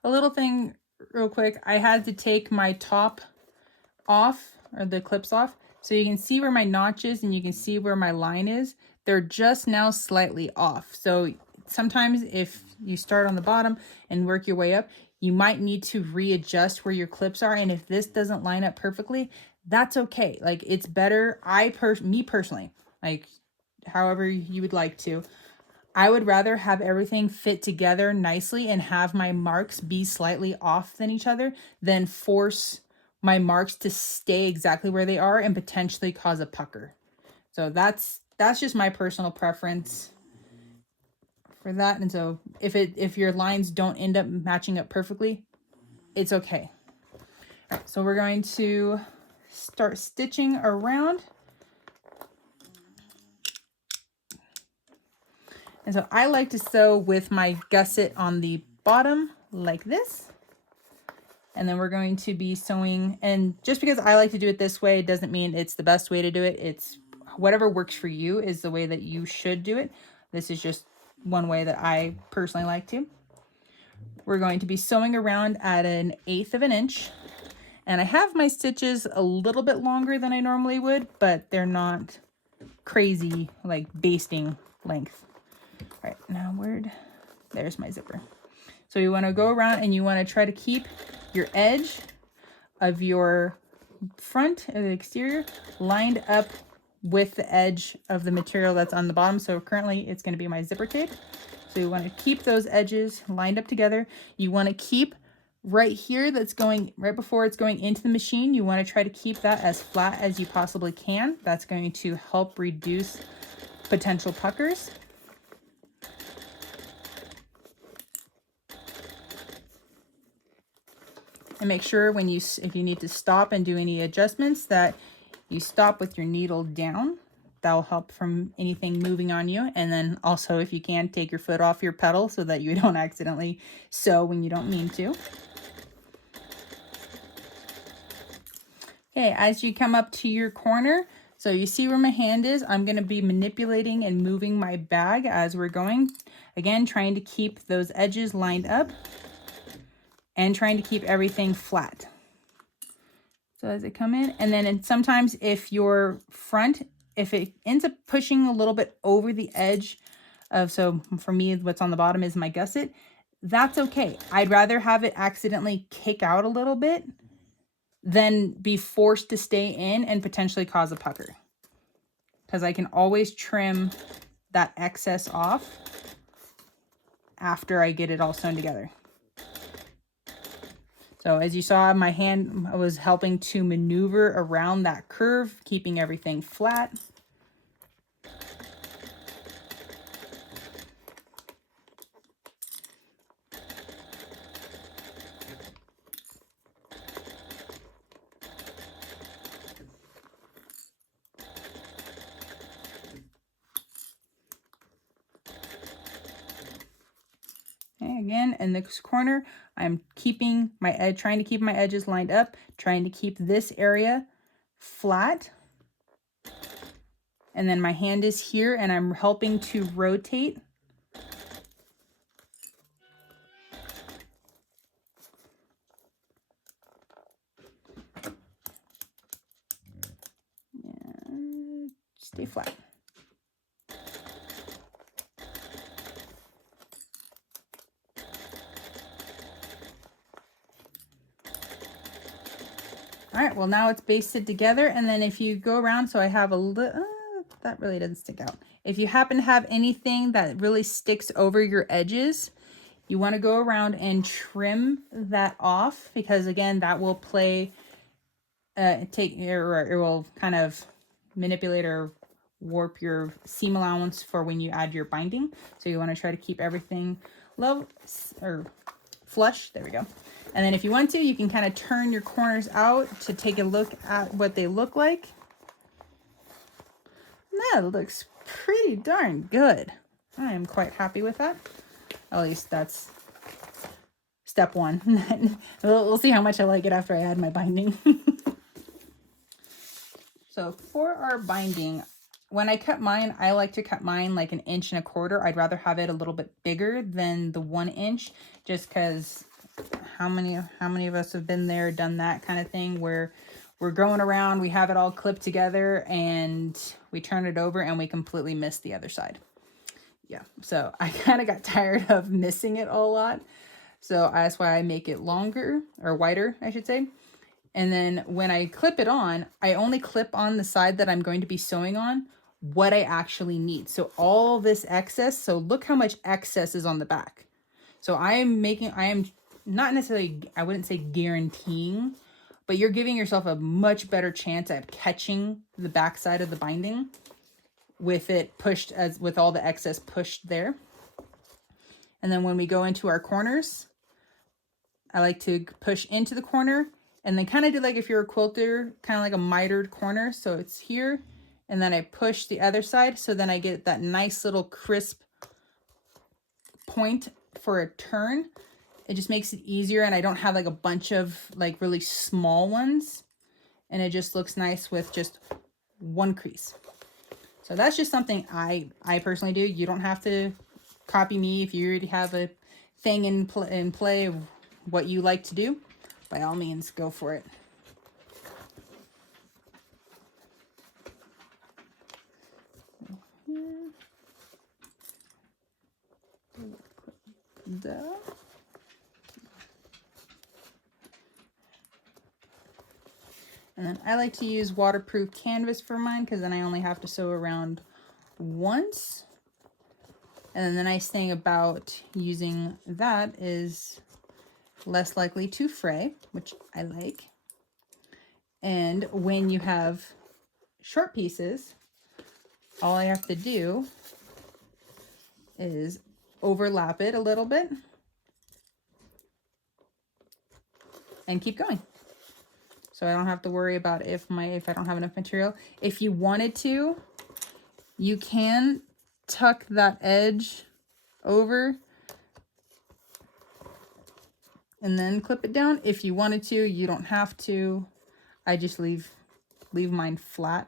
A little thing real quick, I had to take my top off, or the clips off, so you can see where my notch is and you can see where my line is. They're just now slightly off. So sometimes if you start on the bottom and work your way up, you might need to readjust where your clips are. And if this doesn't line up perfectly, that's okay. Like, it's better. Me personally, like however you would like to, I would rather have everything fit together nicely and have my marks be slightly off than each other than force my marks to stay exactly where they are and potentially cause a pucker. So that's just my personal preference for that. And so if your lines don't end up matching up perfectly, it's okay. All right, so we're going to start stitching around. And so I like to sew with my gusset on the bottom like this. And then we're going to be sewing, and just because I like to do it this way, it doesn't mean it's the best way to do it. It's whatever works for you is the way that you should do it. This is just one way that I personally like to. We're going to be sewing around at 1/8 of an inch. And I have my stitches a little bit longer than I normally would, but they're not crazy like basting length. All right, now there's my zipper. So you want to go around and you want to try to keep your edge of your front of the exterior lined up with the edge of the material that's on the bottom. So currently it's going to be my zipper tape. So you want to keep those edges lined up together. You want to keep right here, that's going right before it's going into the machine, you want to try to keep that as flat as you possibly can. That's going to help reduce potential puckers. And make sure if you need to stop and do any adjustments, that you stop with your needle down. That'll help from anything moving on you. And then also, if you can, take your foot off your pedal so that you don't accidentally sew when you don't mean to. Okay, as you come up to your corner, so you see where my hand is, I'm going to be manipulating and moving my bag as we're going. Again, trying to keep those edges lined up and trying to keep everything flat. So as I come in, and then sometimes if your front, if it ends up pushing a little bit over the edge of, so for me, what's on the bottom is my gusset, that's okay. I'd rather have it accidentally kick out a little bit than be forced to stay in and potentially cause a pucker. Because I can always trim that excess off after I get it all sewn together. So as you saw, my hand was helping to maneuver around that curve, keeping everything flat. Okay, again, in this corner, I'm keeping my edge, trying to keep my edges lined up, trying to keep this area flat. And then my hand is here and I'm helping to rotate. And stay flat. All right, well now it's basted together, and then if you go around, so I have a little, that really doesn't stick out. If you happen to have anything that really sticks over your edges, you want to go around and trim that off, because again, that will play, it will kind of manipulate or warp your seam allowance for when you add your binding. So you want to try to keep everything low or flush. There we go. And then if you want to, you can kind of turn your corners out to take a look at what they look like. That looks pretty darn good. I am quite happy with that. At least that's step one. We'll see how much I like it after I add my binding. So for our binding, when I cut mine, I like to cut mine like 1.25 inches. I'd rather have it a little bit bigger than the 1 inch, just because how many of us have been there, done that kind of thing where we're going around, we have it all clipped together and we turn it over and we completely miss the other side. Yeah, so I kind of got tired of missing it a lot. So that's why I make it longer, or wider, I should say. And then when I clip it on, I only clip on the side that I'm going to be sewing on what I actually need. So all this excess, so look how much excess is on the back. So I am not necessarily, I wouldn't say guaranteeing, but you're giving yourself a much better chance at catching the back side of the binding with it pushed, as with all the excess pushed there. And then when we go into our corners, I like to push into the corner and then kind of do like if you're a quilter, kind of like a mitered corner. So it's here, and then I push the other side. So then I get that nice little crisp point for a turn. It just makes it easier, and I don't have like a bunch of like really small ones, and it just looks nice with just one crease. So that's just something I personally do. You don't have to copy me if you already have a thing in play of what you like to do. By all means, go for it. And then I like to use waterproof canvas for mine, because then I only have to sew around once. And then the nice thing about using that is less likely to fray, which I like. And when you have short pieces, all I have to do is overlap it a little bit and keep going. So I don't have to worry about if I don't have enough material. If you wanted to, you can tuck that edge over and then clip it down. If you wanted to, you don't have to. I just leave mine flat.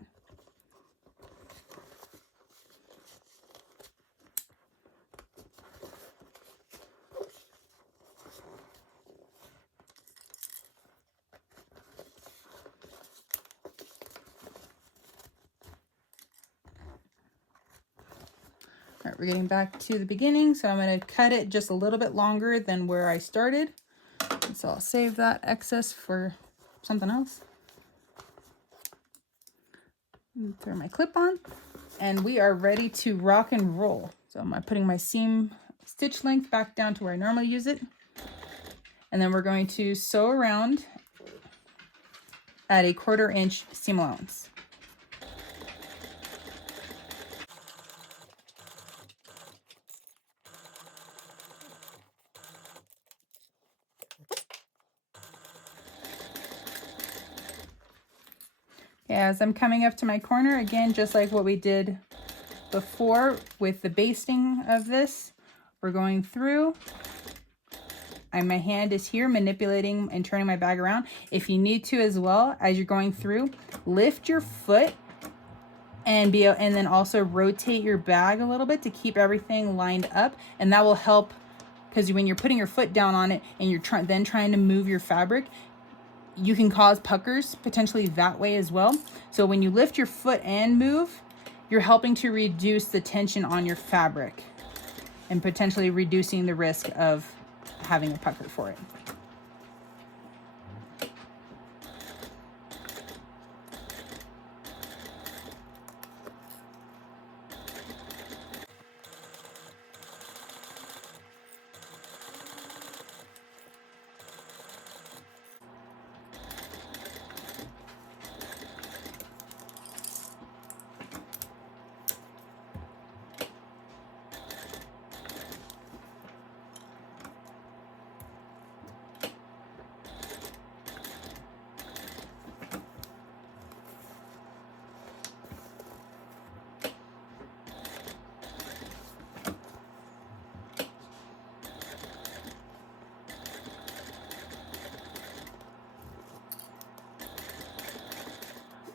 All right, we're getting back to the beginning, so I'm going to cut it just a little bit longer than where I started. So I'll save that excess for something else. Throw my clip on, and we are ready to rock and roll. So I'm putting my seam stitch length back down to where I normally use it. And then we're going to sew around at a 1/4 inch seam allowance. As I'm coming up to my corner, again, just like what we did before with the basting of this, we're going through, and my hand is here manipulating and turning my bag around. If you need to as well, as you're going through, lift your foot and then also rotate your bag a little bit to keep everything lined up, and that will help, because when you're putting your foot down on it and you're trying to move your fabric, you can cause puckers potentially that way as well. So when you lift your foot and move, you're helping to reduce the tension on your fabric and potentially reducing the risk of having a pucker for it.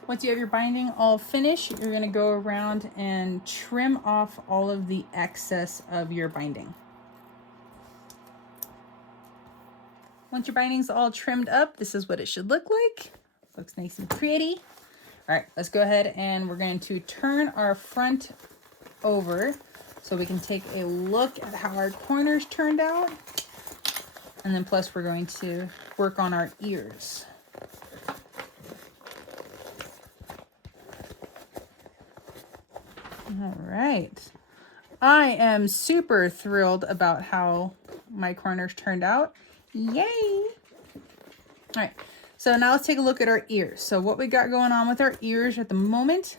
Once you have your binding all finished, you're going to go around and trim off all of the excess of your binding. Once your binding's all trimmed up, this is what it should look like. Looks nice and pretty. All right, let's go ahead and we're going to turn our front over so we can take a look at how our corners turned out. And then plus we're going to work on our ears. All right. I am super thrilled about how my corners turned out. Yay! All right, so now let's take a look at our ears. So what we got going on with our ears at the moment,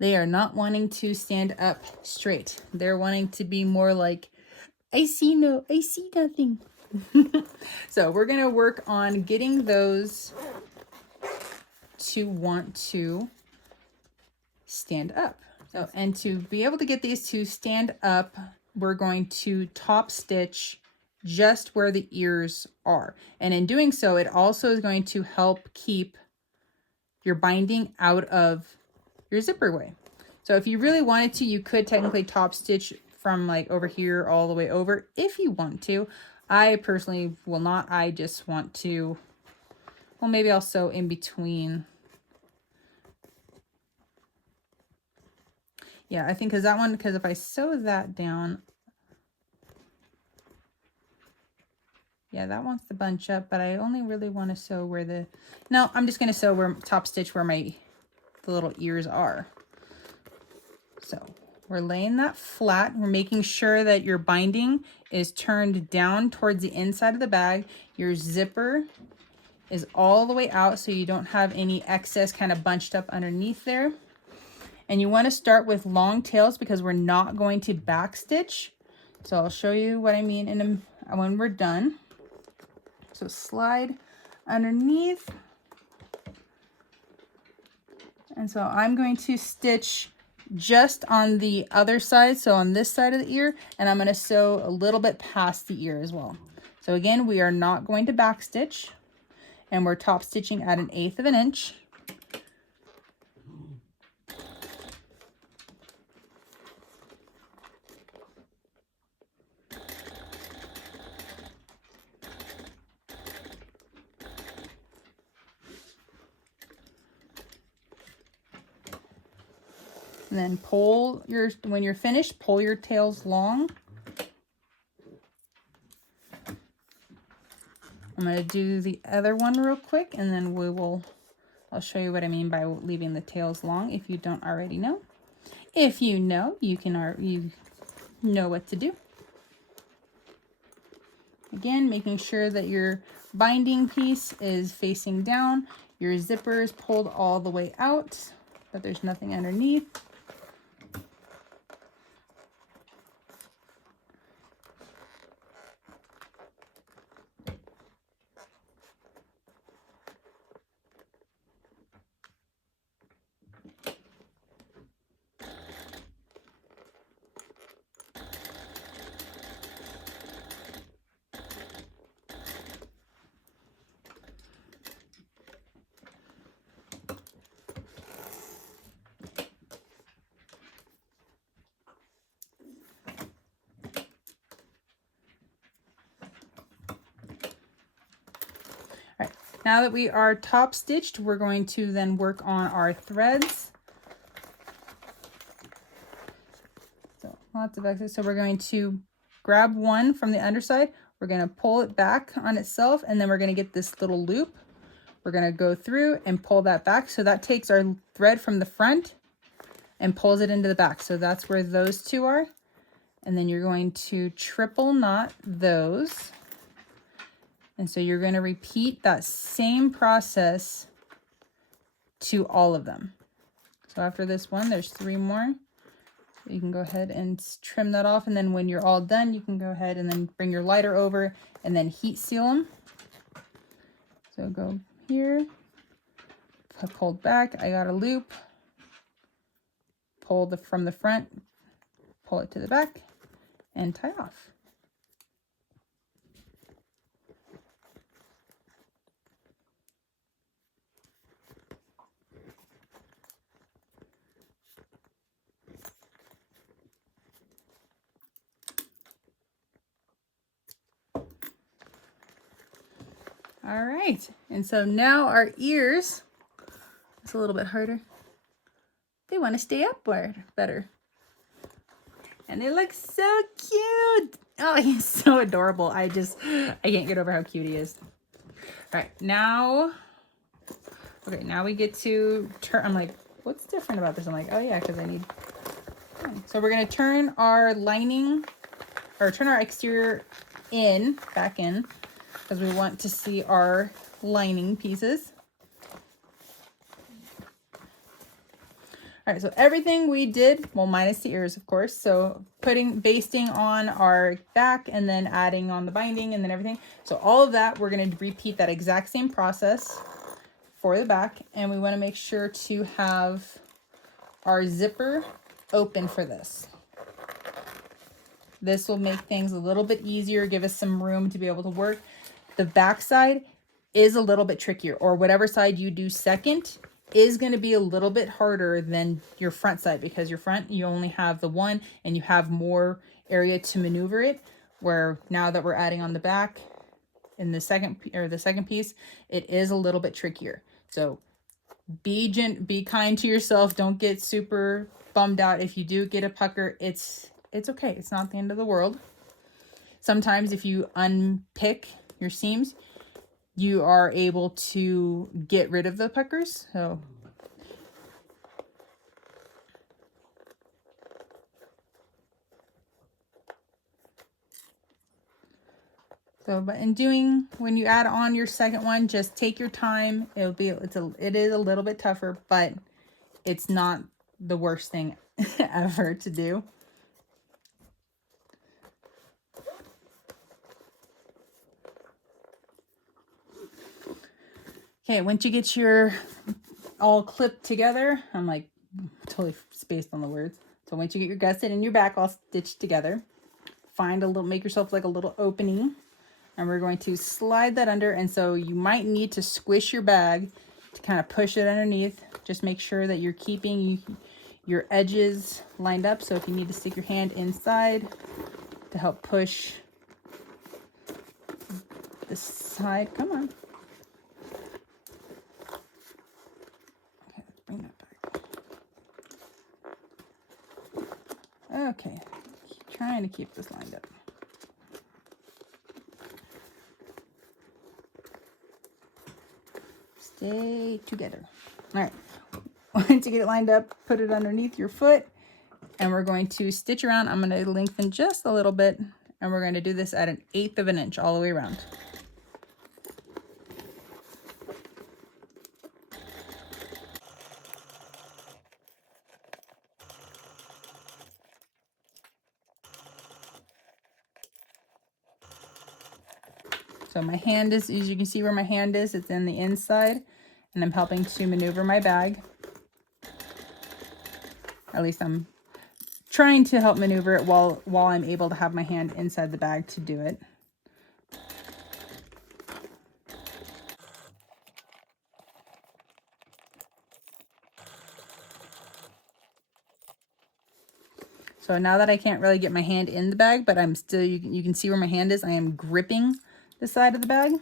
they are not wanting to stand up straight. They're wanting to be more like, I see nothing. So we're gonna work on getting those to want to stand up. So, and to be able to get these to stand up, we're going to top stitch just where the ears are. And in doing so, it also is going to help keep your binding out of your zipper way. So if you really wanted to, you could technically top stitch from like over here all the way over if you want to. I personally will not. I just want to, well, maybe I'll sew in between. Yeah, I think because if I sew that down, yeah, that wants to bunch up, but I only really want to sew where no, I'm just going to sew top stitch where the little ears are. So we're laying that flat. We're making sure that your binding is turned down towards the inside of the bag. Your zipper is all the way out so you don't have any excess kind of bunched up underneath there. And you want to start with long tails because we're not going to back stitch. So I'll show you what I mean when we're done. So slide underneath. And so I'm going to stitch just on the other side, so on this side of the ear, and I'm going to sew a little bit past the ear as well. So again, we are not going to back stitch, and we're top stitching at 1/8 of an inch. And then pull your, when you're finished, pull your tails long. I'm going to do the other one real quick, and then I'll show you what I mean by leaving the tails long if you don't already know. If you know, you know what to do. Again, making sure that your binding piece is facing down, your zipper is pulled all the way out, but there's nothing underneath. All right, now that we are top stitched, we're going to then work on our threads. So lots of excess. So we're going to grab one from the underside. We're going to pull it back on itself, and then we're going to get this little loop. We're going to go through and pull that back. So that takes our thread from the front and pulls it into the back. So that's where those two are. And then you're going to triple knot those. And so you're going to repeat that same process to all of them. So after this one, there's 3 more. You can go ahead and trim that off. And then when you're all done, you can go ahead and then bring your lighter over and then heat seal them. So go here, pulled back. I got a loop. Pull from the front, pull it to the back, and tie off. All right, and so now our ears, it's a little bit harder. They want to stay upward better. And they look so cute. Oh, he's so adorable. I can't get over how cute he is. All right, now we get to turn. I'm like, what's different about this? I'm like, oh yeah, because I need. So we're gonna turn our lining, or turn our exterior back in, because we want to see our lining pieces. All right, so everything we did, well, minus the ears, of course. So basting on our back and then adding on the binding and then everything. So all of that, we're going to repeat that exact same process for the back. And we want to make sure to have our zipper open for this. This will make things a little bit easier, give us some room to be able to work. The back side is a little bit trickier, or whatever side you do second is going to be a little bit harder than your front side, because your front, you only have the one and you have more area to maneuver it, where now that we're adding on the back in the second piece, it is a little bit trickier. So be kind to yourself. Don't get super bummed out if you do get a pucker. It's okay. It's not the end of the world. Sometimes if you unpick your seams, you are able to get rid of the puckers. So but when you add on your second one, just take your time. It is a little bit tougher, but it's not the worst thing ever to do. Okay, once you get your all clipped together, I'm like totally spaced on the words. So once you get your gusset and your back all stitched together, make yourself like a little opening, and we're going to slide that under. And so you might need to squish your bag to kind of push it underneath. Just make sure that you're keeping your edges lined up. So if you need to stick your hand inside to help push the side, come on. Okay, bring that back. Okay, trying to keep this lined up. Stay together. All right, once you get it lined up, put it underneath your foot, and we're going to stitch around. I'm going to lengthen just a little bit, and we're going to do this at 1/8 of an inch all the way around. So my hand is, as you can see where my hand is, it's in the inside, and I'm helping to maneuver my bag. At least I'm trying to help maneuver it while I'm able to have my hand inside the bag to do it. So now that I can't really get my hand in the bag, but I'm still, you can see where my hand is, I am gripping the side of the bag.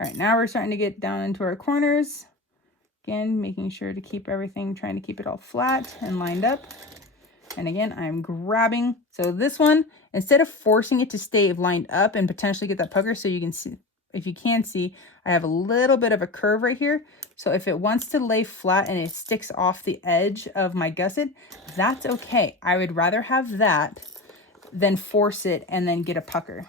All right, now we're starting to get down into our corners. Again, making sure to keep everything, trying to keep it all flat and lined up. And again, I'm grabbing. So this one, instead of forcing it to stay lined up and potentially get that pucker, so you can see, if you can see, I have a little bit of a curve right here. So if it wants to lay flat and it sticks off the edge of my gusset, that's okay. I would rather have that than force it and then get a pucker.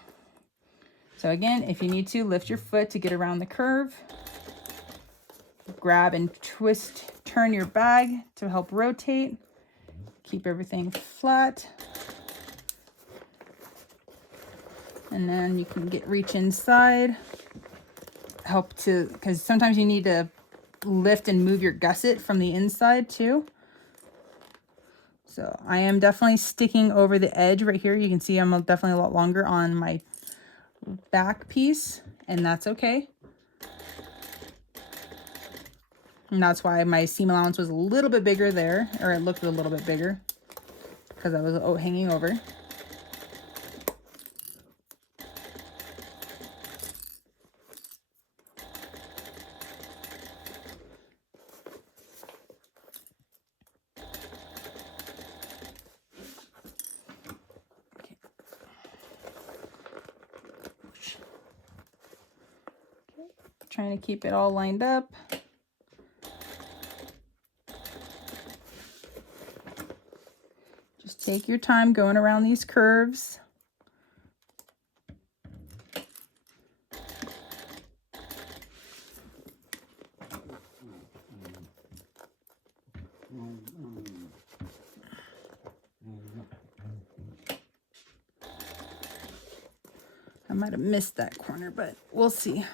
So again, if you need to, lift your foot to get around the curve. Grab and twist, turn your bag to help rotate. Keep everything flat. And then you can reach inside. Help to, because sometimes you need to lift and move your gusset from the inside too. So I am definitely sticking over the edge right here. You can see I'm definitely a lot longer on my back piece, and that's okay. And that's why my seam allowance was a little bit bigger there, or it looked a little bit bigger because I was hanging over. Trying to keep it all lined up. Just take your time going around these curves. I might have missed that corner, but we'll see.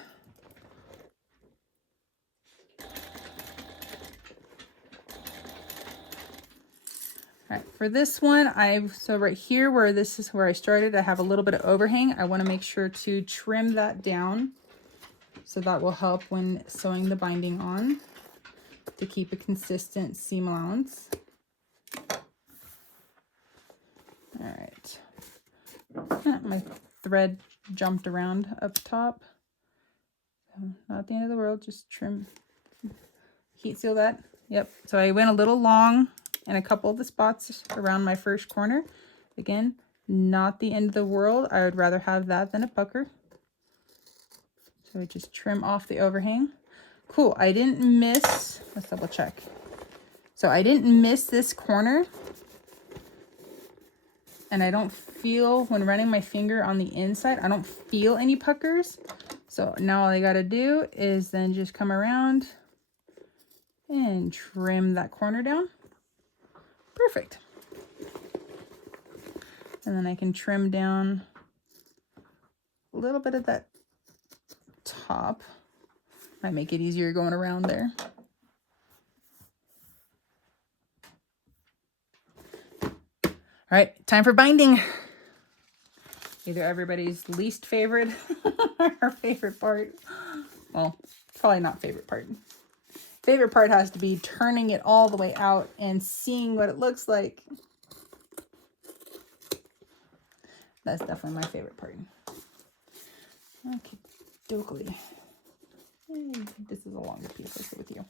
All right, for this one, so right here where this is where I started, I have a little bit of overhang. I want to make sure to trim that down. So that will help when sewing the binding on to keep a consistent seam allowance. All right. My thread jumped around up top. So not the end of the world, just trim, heat seal that. Yep, so I went a little long in a couple of the spots around my first corner. Again, not the end of the world. I would rather have that than a pucker. So I just trim off the overhang. Cool, I didn't miss, let's double check. So I didn't miss this corner. And I don't feel, when running my finger on the inside, I don't feel any puckers. So now all I gotta do is then just come around and trim that corner down. Perfect. And then I can trim down a little bit of that top. Might make it easier going around there. All right, time for binding. Either everybody's least favorite or favorite part. Well, probably not favorite part. Favorite part has to be turning it all the way out and seeing what it looks like. That's definitely my favorite part. Okay, dokely. This is a longer piece. Let's go with you.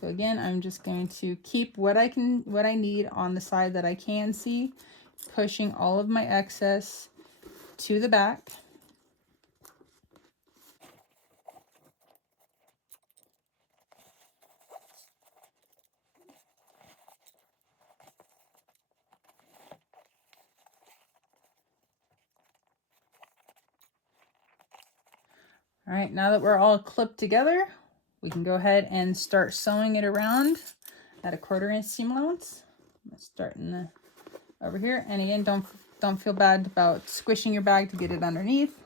So again, I'm just going to keep what I need on the side that I can see, pushing all of my excess to the back. All right, now that we're all clipped together, we can go ahead and start sewing it around at a 1/4 inch seam allowance. I'm gonna start in the over here, and again, don't feel bad about squishing your bag to get it underneath.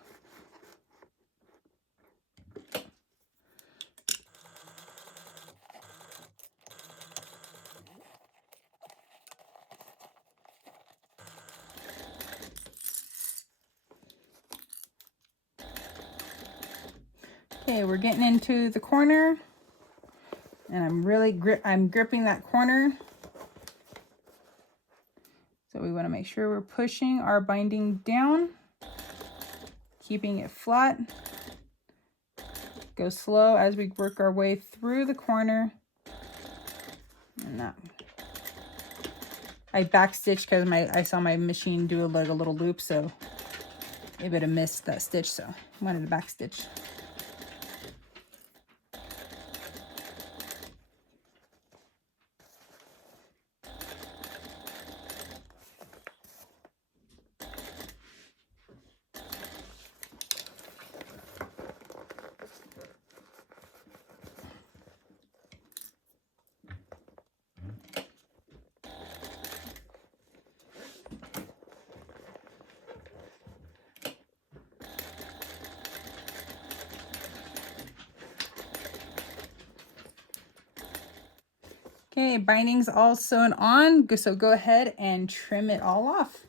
Okay, we're getting into the corner, and I'm gripping that corner. So we want to make sure we're pushing our binding down, keeping it flat. Go slow as we work our way through the corner. And that. I backstitched because I saw my machine do a little loop, so it would have missed that stitch, so I wanted to backstitch. Okay, binding's all sewn on, so go ahead and trim it all off.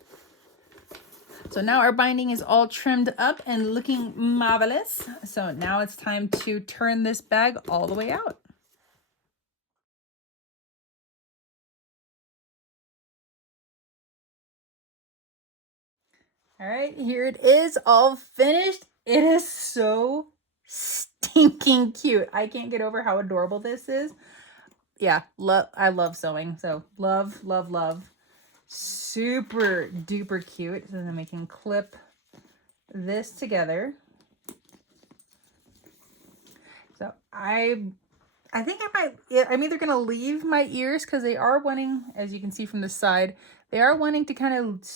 So now our binding is all trimmed up and looking marvelous. So now it's time to turn this bag all the way out. All right, here it is, all finished. It is so stinking cute. I can't get over how adorable this is. Yeah, I love sewing, so love, love, love. Super duper cute. So then we can clip this together. So I'm either gonna leave my ears because they are wanting, as you can see from the side, they are wanting to kind of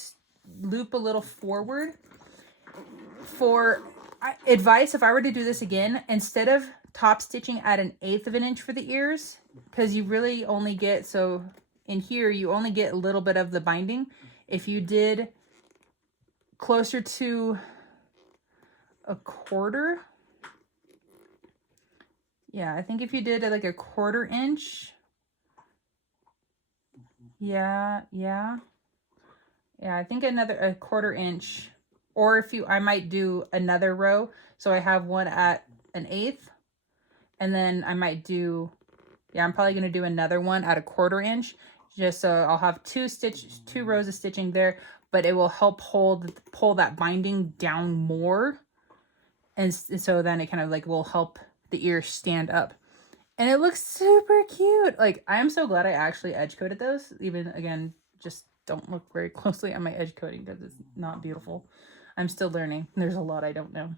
loop a little forward. For advice, if I were to do this again, instead of top stitching at 1/8 of an inch for the ears, because you really only get, so in here you only get a little bit of the binding. If you did closer to 1/4, yeah, I think if you did like 1/4 inch, yeah, I think another 1/4 inch, or I might do another row, so I have one at 1/8, and then I might do, yeah, I'm probably gonna do another one at 1/4 inch, just so I'll have two rows of stitching there, but it will help pull that binding down more, and so then it kind of like will help the ear stand up. And it looks super cute. Like, I am so glad I actually edge coated those. Even, again, just don't look very closely at my edge coating because it's not beautiful. I'm still learning. There's a lot I don't know.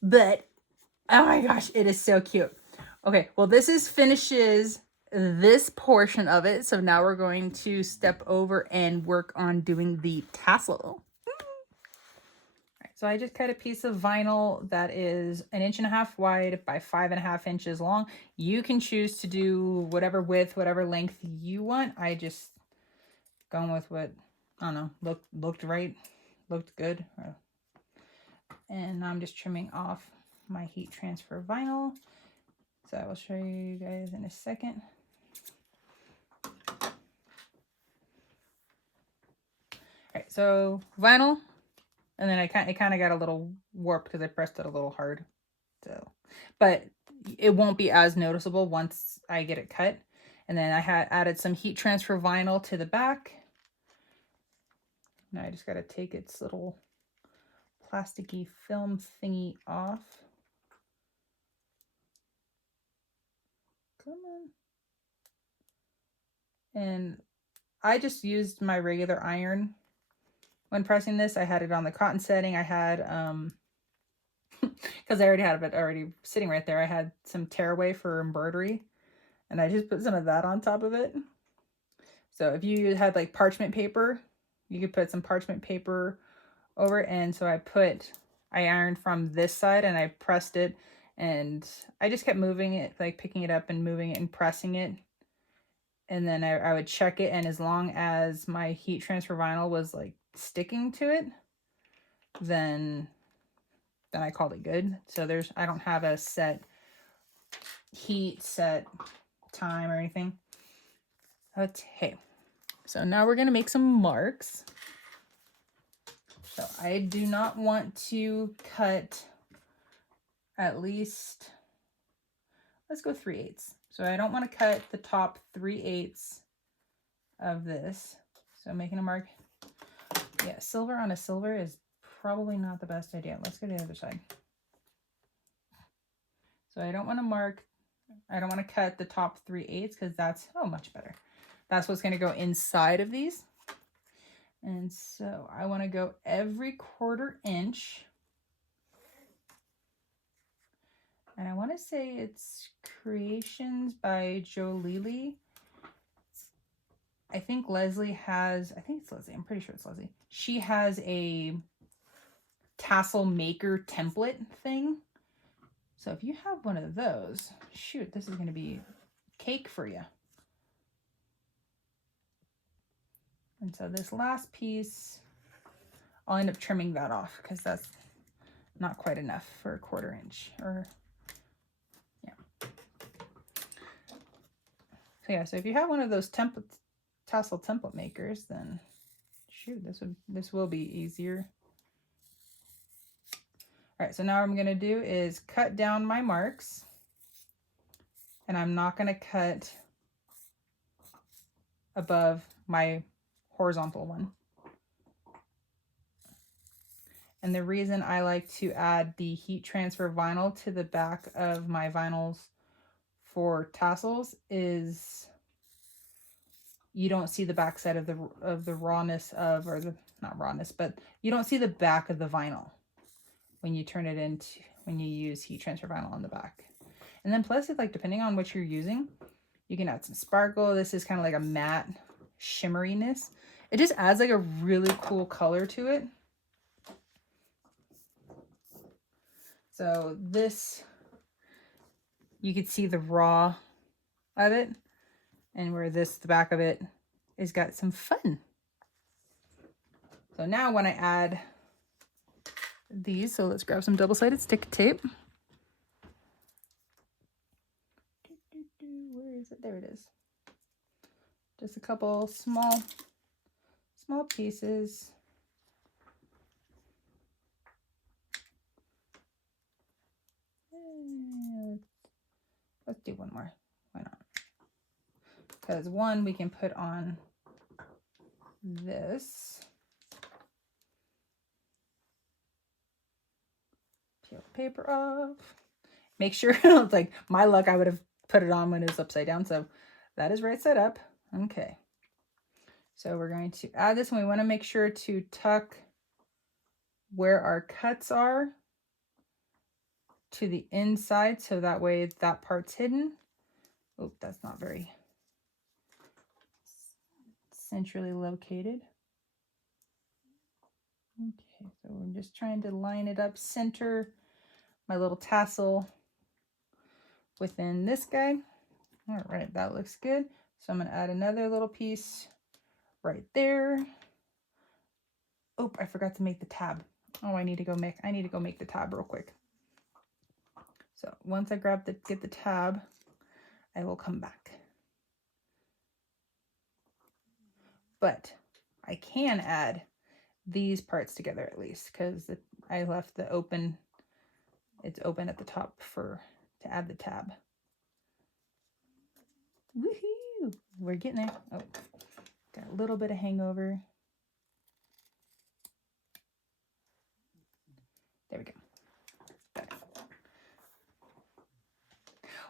But, oh my gosh, it is so cute. Okay, well, finishes this portion of it. So now we're going to step over and work on doing the tassel. So I just cut a piece of vinyl that is 1.5 inches wide by 5.5 inches long. You can choose to do whatever width, whatever length you want. I just gone with what, I don't know, looked right, looked good. And I'm just trimming off my heat transfer vinyl. So I will show you guys in a second. All right, so vinyl. And then it kind of got a little warped because I pressed it a little hard. So, but it won't be as noticeable once I get it cut. And then I had added some heat transfer vinyl to the back. Now I just got to take its little plasticky film thingy off. Come on. And I just used my regular iron when pressing this. I had it on the cotton setting. I had, because I already had it already sitting right there, I had some tearaway for embroidery, and I just put some of that on top of it. So if you had like parchment paper, you could put some parchment paper over it. And so I ironed from this side and I pressed it, and I just kept moving it, like picking it up and moving it and pressing it. And then I would check it, and as long as my heat transfer vinyl was like sticking to it, then I called it good. So I don't have a set heat, set time or anything. Okay. So now we're going to make some marks. So I do not want to cut at least, let's go 3/8. So I don't want to cut the top 3/8 of this. So making a mark. Yeah, silver on a silver is probably not the best idea. Let's go to the other side. So I don't want to cut the top 3/8 because that's, oh, much better. That's what's going to go inside of these. And so I want to go every 1/4 inch. And I want to say it's Creations by Jolie. I think Leslie has, I think it's Leslie. I'm pretty sure it's Leslie. She has a tassel maker template thing. So if you have one of those, shoot, this is going to be cake for you. And so this last piece, I'll end up trimming that off because that's not quite enough for a 1/4 inch. Or yeah. So yeah, so if you have one of those tassel template makers, then shoot, this will be easier. All right, so now what I'm gonna do is cut down my marks, and I'm not gonna cut above my horizontal one. And the reason I like to add the heat transfer vinyl to the back of my vinyls for tassels is you don't see the back side of the rawness of, or the, not rawness, but you don't see the back of the vinyl when you turn it into, when you use heat transfer vinyl on the back. And then plus, like, depending on what you're using, you can add some sparkle. This is kind of like a matte shimmeriness. It just adds like a really cool color to it. So this, you could see the raw of it, and where this, the back of it, is got some fun. So now when I add these, so let's grab some double-sided stick tape. Where is it? There it is. Just a couple small pieces. Let's do one more. Why not? Because one we can put on this. Peel the paper off. Make sure, it's like my luck, I would have put it on when it was upside down. So that is right side up. Okay. So we're going to add this, and we want to make sure to tuck where our cuts are to the inside, so that way that part's hidden. Oh, that's not very centrally located. Okay, so we're just trying to line it up, center my little tassel within this guy. All right, that looks good. So I'm going to add another little piece right there. Oh, I forgot to make the tab. Oh, I need to go make the tab real quick. So once I get the tab, I will come back. But I can add these parts together at least, because I left the open, it's open at the top to add the tab. Woohoo! We're getting there. Oh, got a little bit of hangover. There we go. Got it.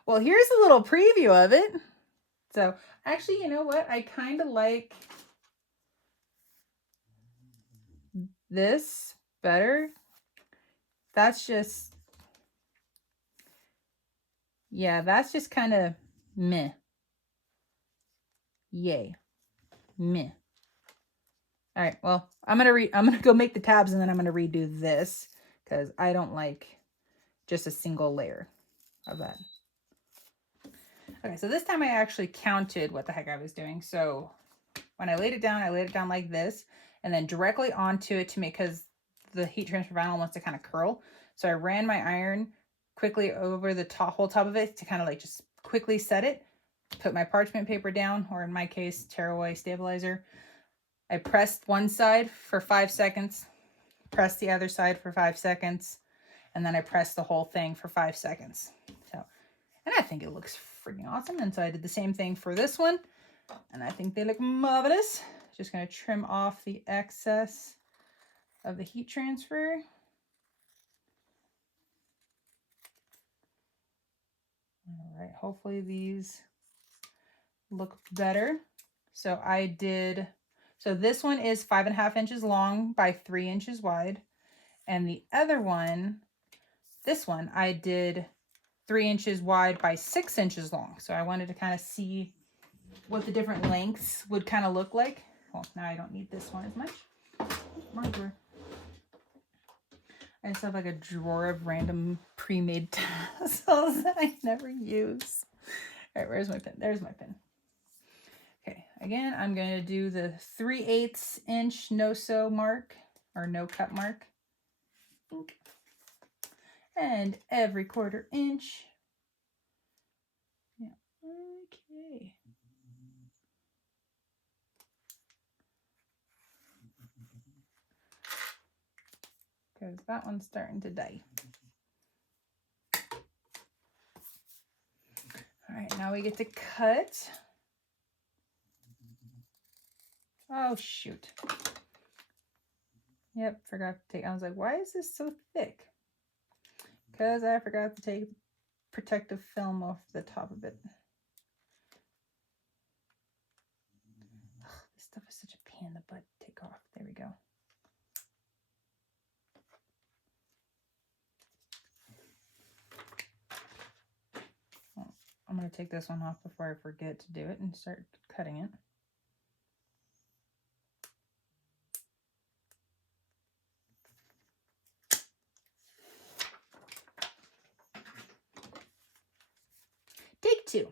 Well, here's a little preview of it. So actually, you know what? I kind of like this better. That's just, yeah, that's just kind of meh. Yay. Meh. All right, well, I'm gonna go make the tabs and then I'm gonna redo this because I don't like just a single layer of that. Okay, so this time I actually counted what the heck I was doing. So when I laid it down like this, and then directly onto it to make, because the heat transfer vinyl wants to kind of curl. So I ran my iron quickly over the whole top of it to kind of like just quickly set it. Put my parchment paper down, or in my case, tearaway stabilizer. I pressed one side for 5 seconds, pressed the other side for 5 seconds, and then I pressed the whole thing for 5 seconds. So, and I think it looks freaking awesome. And so I did the same thing for this one, and I think they look marvelous. Just going to trim off the excess of the heat transfer. All right, hopefully these look better. So so this one is 5.5 inches long by 3 inches wide. And the other one, this one, I did 3 inches wide by 6 inches long. So I wanted to kind of see what the different lengths would kind of look like. Well, now I don't need this one as much. Marker. I just have like a drawer of random pre-made tassels that I never use. All right, where's my pin? There's my pin. Okay, again, I'm going to do the 3/8 inch no-sew mark, or no cut mark. And every 1/4 inch. Yeah, okay. Because that one's starting to die. All right, now we get to cut. Oh, shoot. Yep, forgot to take, I was like, why is this so thick? Because I forgot to take protective film off the top of it. Ugh, this stuff is such a pain in the butt to take off. There we go. Well, I'm going to take this one off before I forget to do it and start cutting it. Take 2.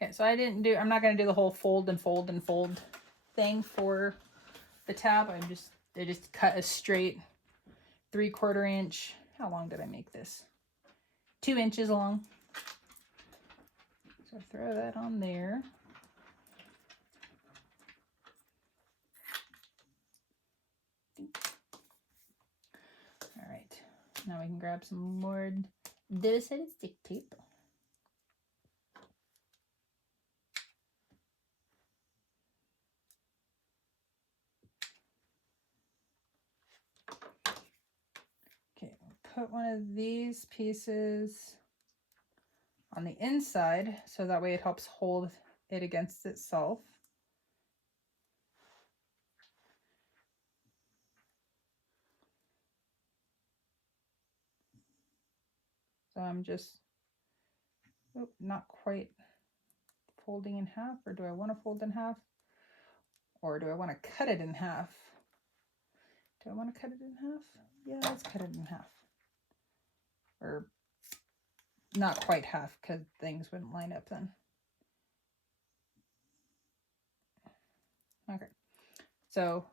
Okay, so I'm not going to do the whole fold and fold and fold thing for the tab. I just cut a straight 3/4 inch. How long did I make this? 2 inches long. So throw that on there. All right, now we can grab some more double-sided stick tape. Okay, we'll put one of these pieces on the inside so that way it helps hold it against itself. So I'm just, not quite folding in half, or do I want to fold in half? Or do I want to cut it in half? Do I want to cut it in half? Yeah, let's cut it in half. Or not quite half, because things wouldn't line up then. Okay, so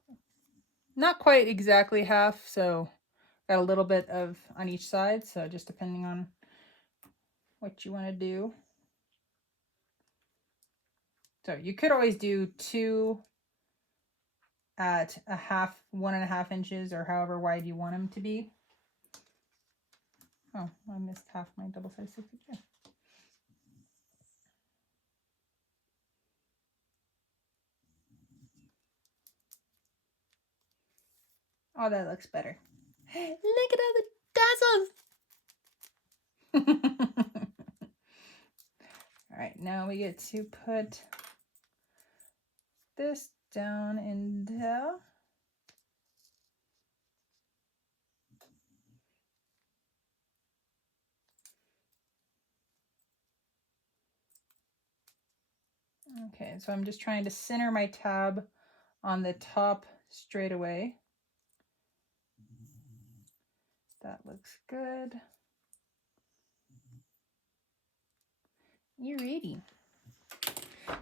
not quite exactly half, so got a little bit of on each side, so just depending on what you want to do. So you could always do 2 at 1.5 inches, or however wide you want them to be. Oh, I missed half my double-sided stick tape. Oh, that looks better. Look at all the tassels. All right, now we get to put this down into. Okay, so I'm just trying to center my tab on the top straight away. That looks good. You're ready.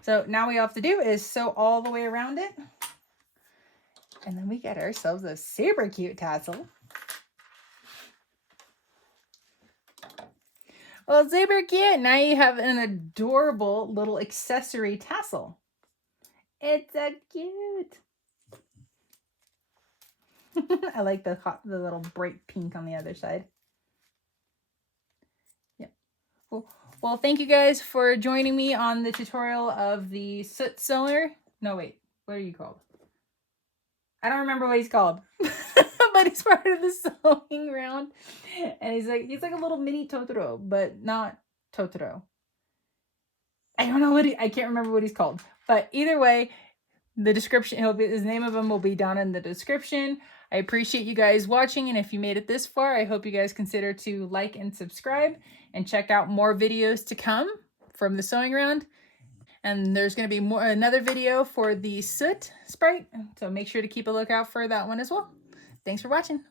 So now we have to do is sew all the way around it. And then we get ourselves a super cute tassel. Well, super cute. Now you have an adorable little accessory tassel. It's so cute. I like the little bright pink on the other side. Yeah. Well, thank you guys for joining me on the tutorial of the soot sewer. No, wait. What are you called? I don't remember what he's called. But he's part of the sewing round. And he's like a little mini Totoro, but not Totoro. I don't know I can't remember what he's called. But either way, the description, his name of him will be down in the description. I appreciate you guys watching, and if you made it this far, I hope you guys consider to like and subscribe and check out more videos to come from the sewing round. And there's going to be another video for the soot sprite, so make sure to keep a lookout for that one as well. Thanks for watching.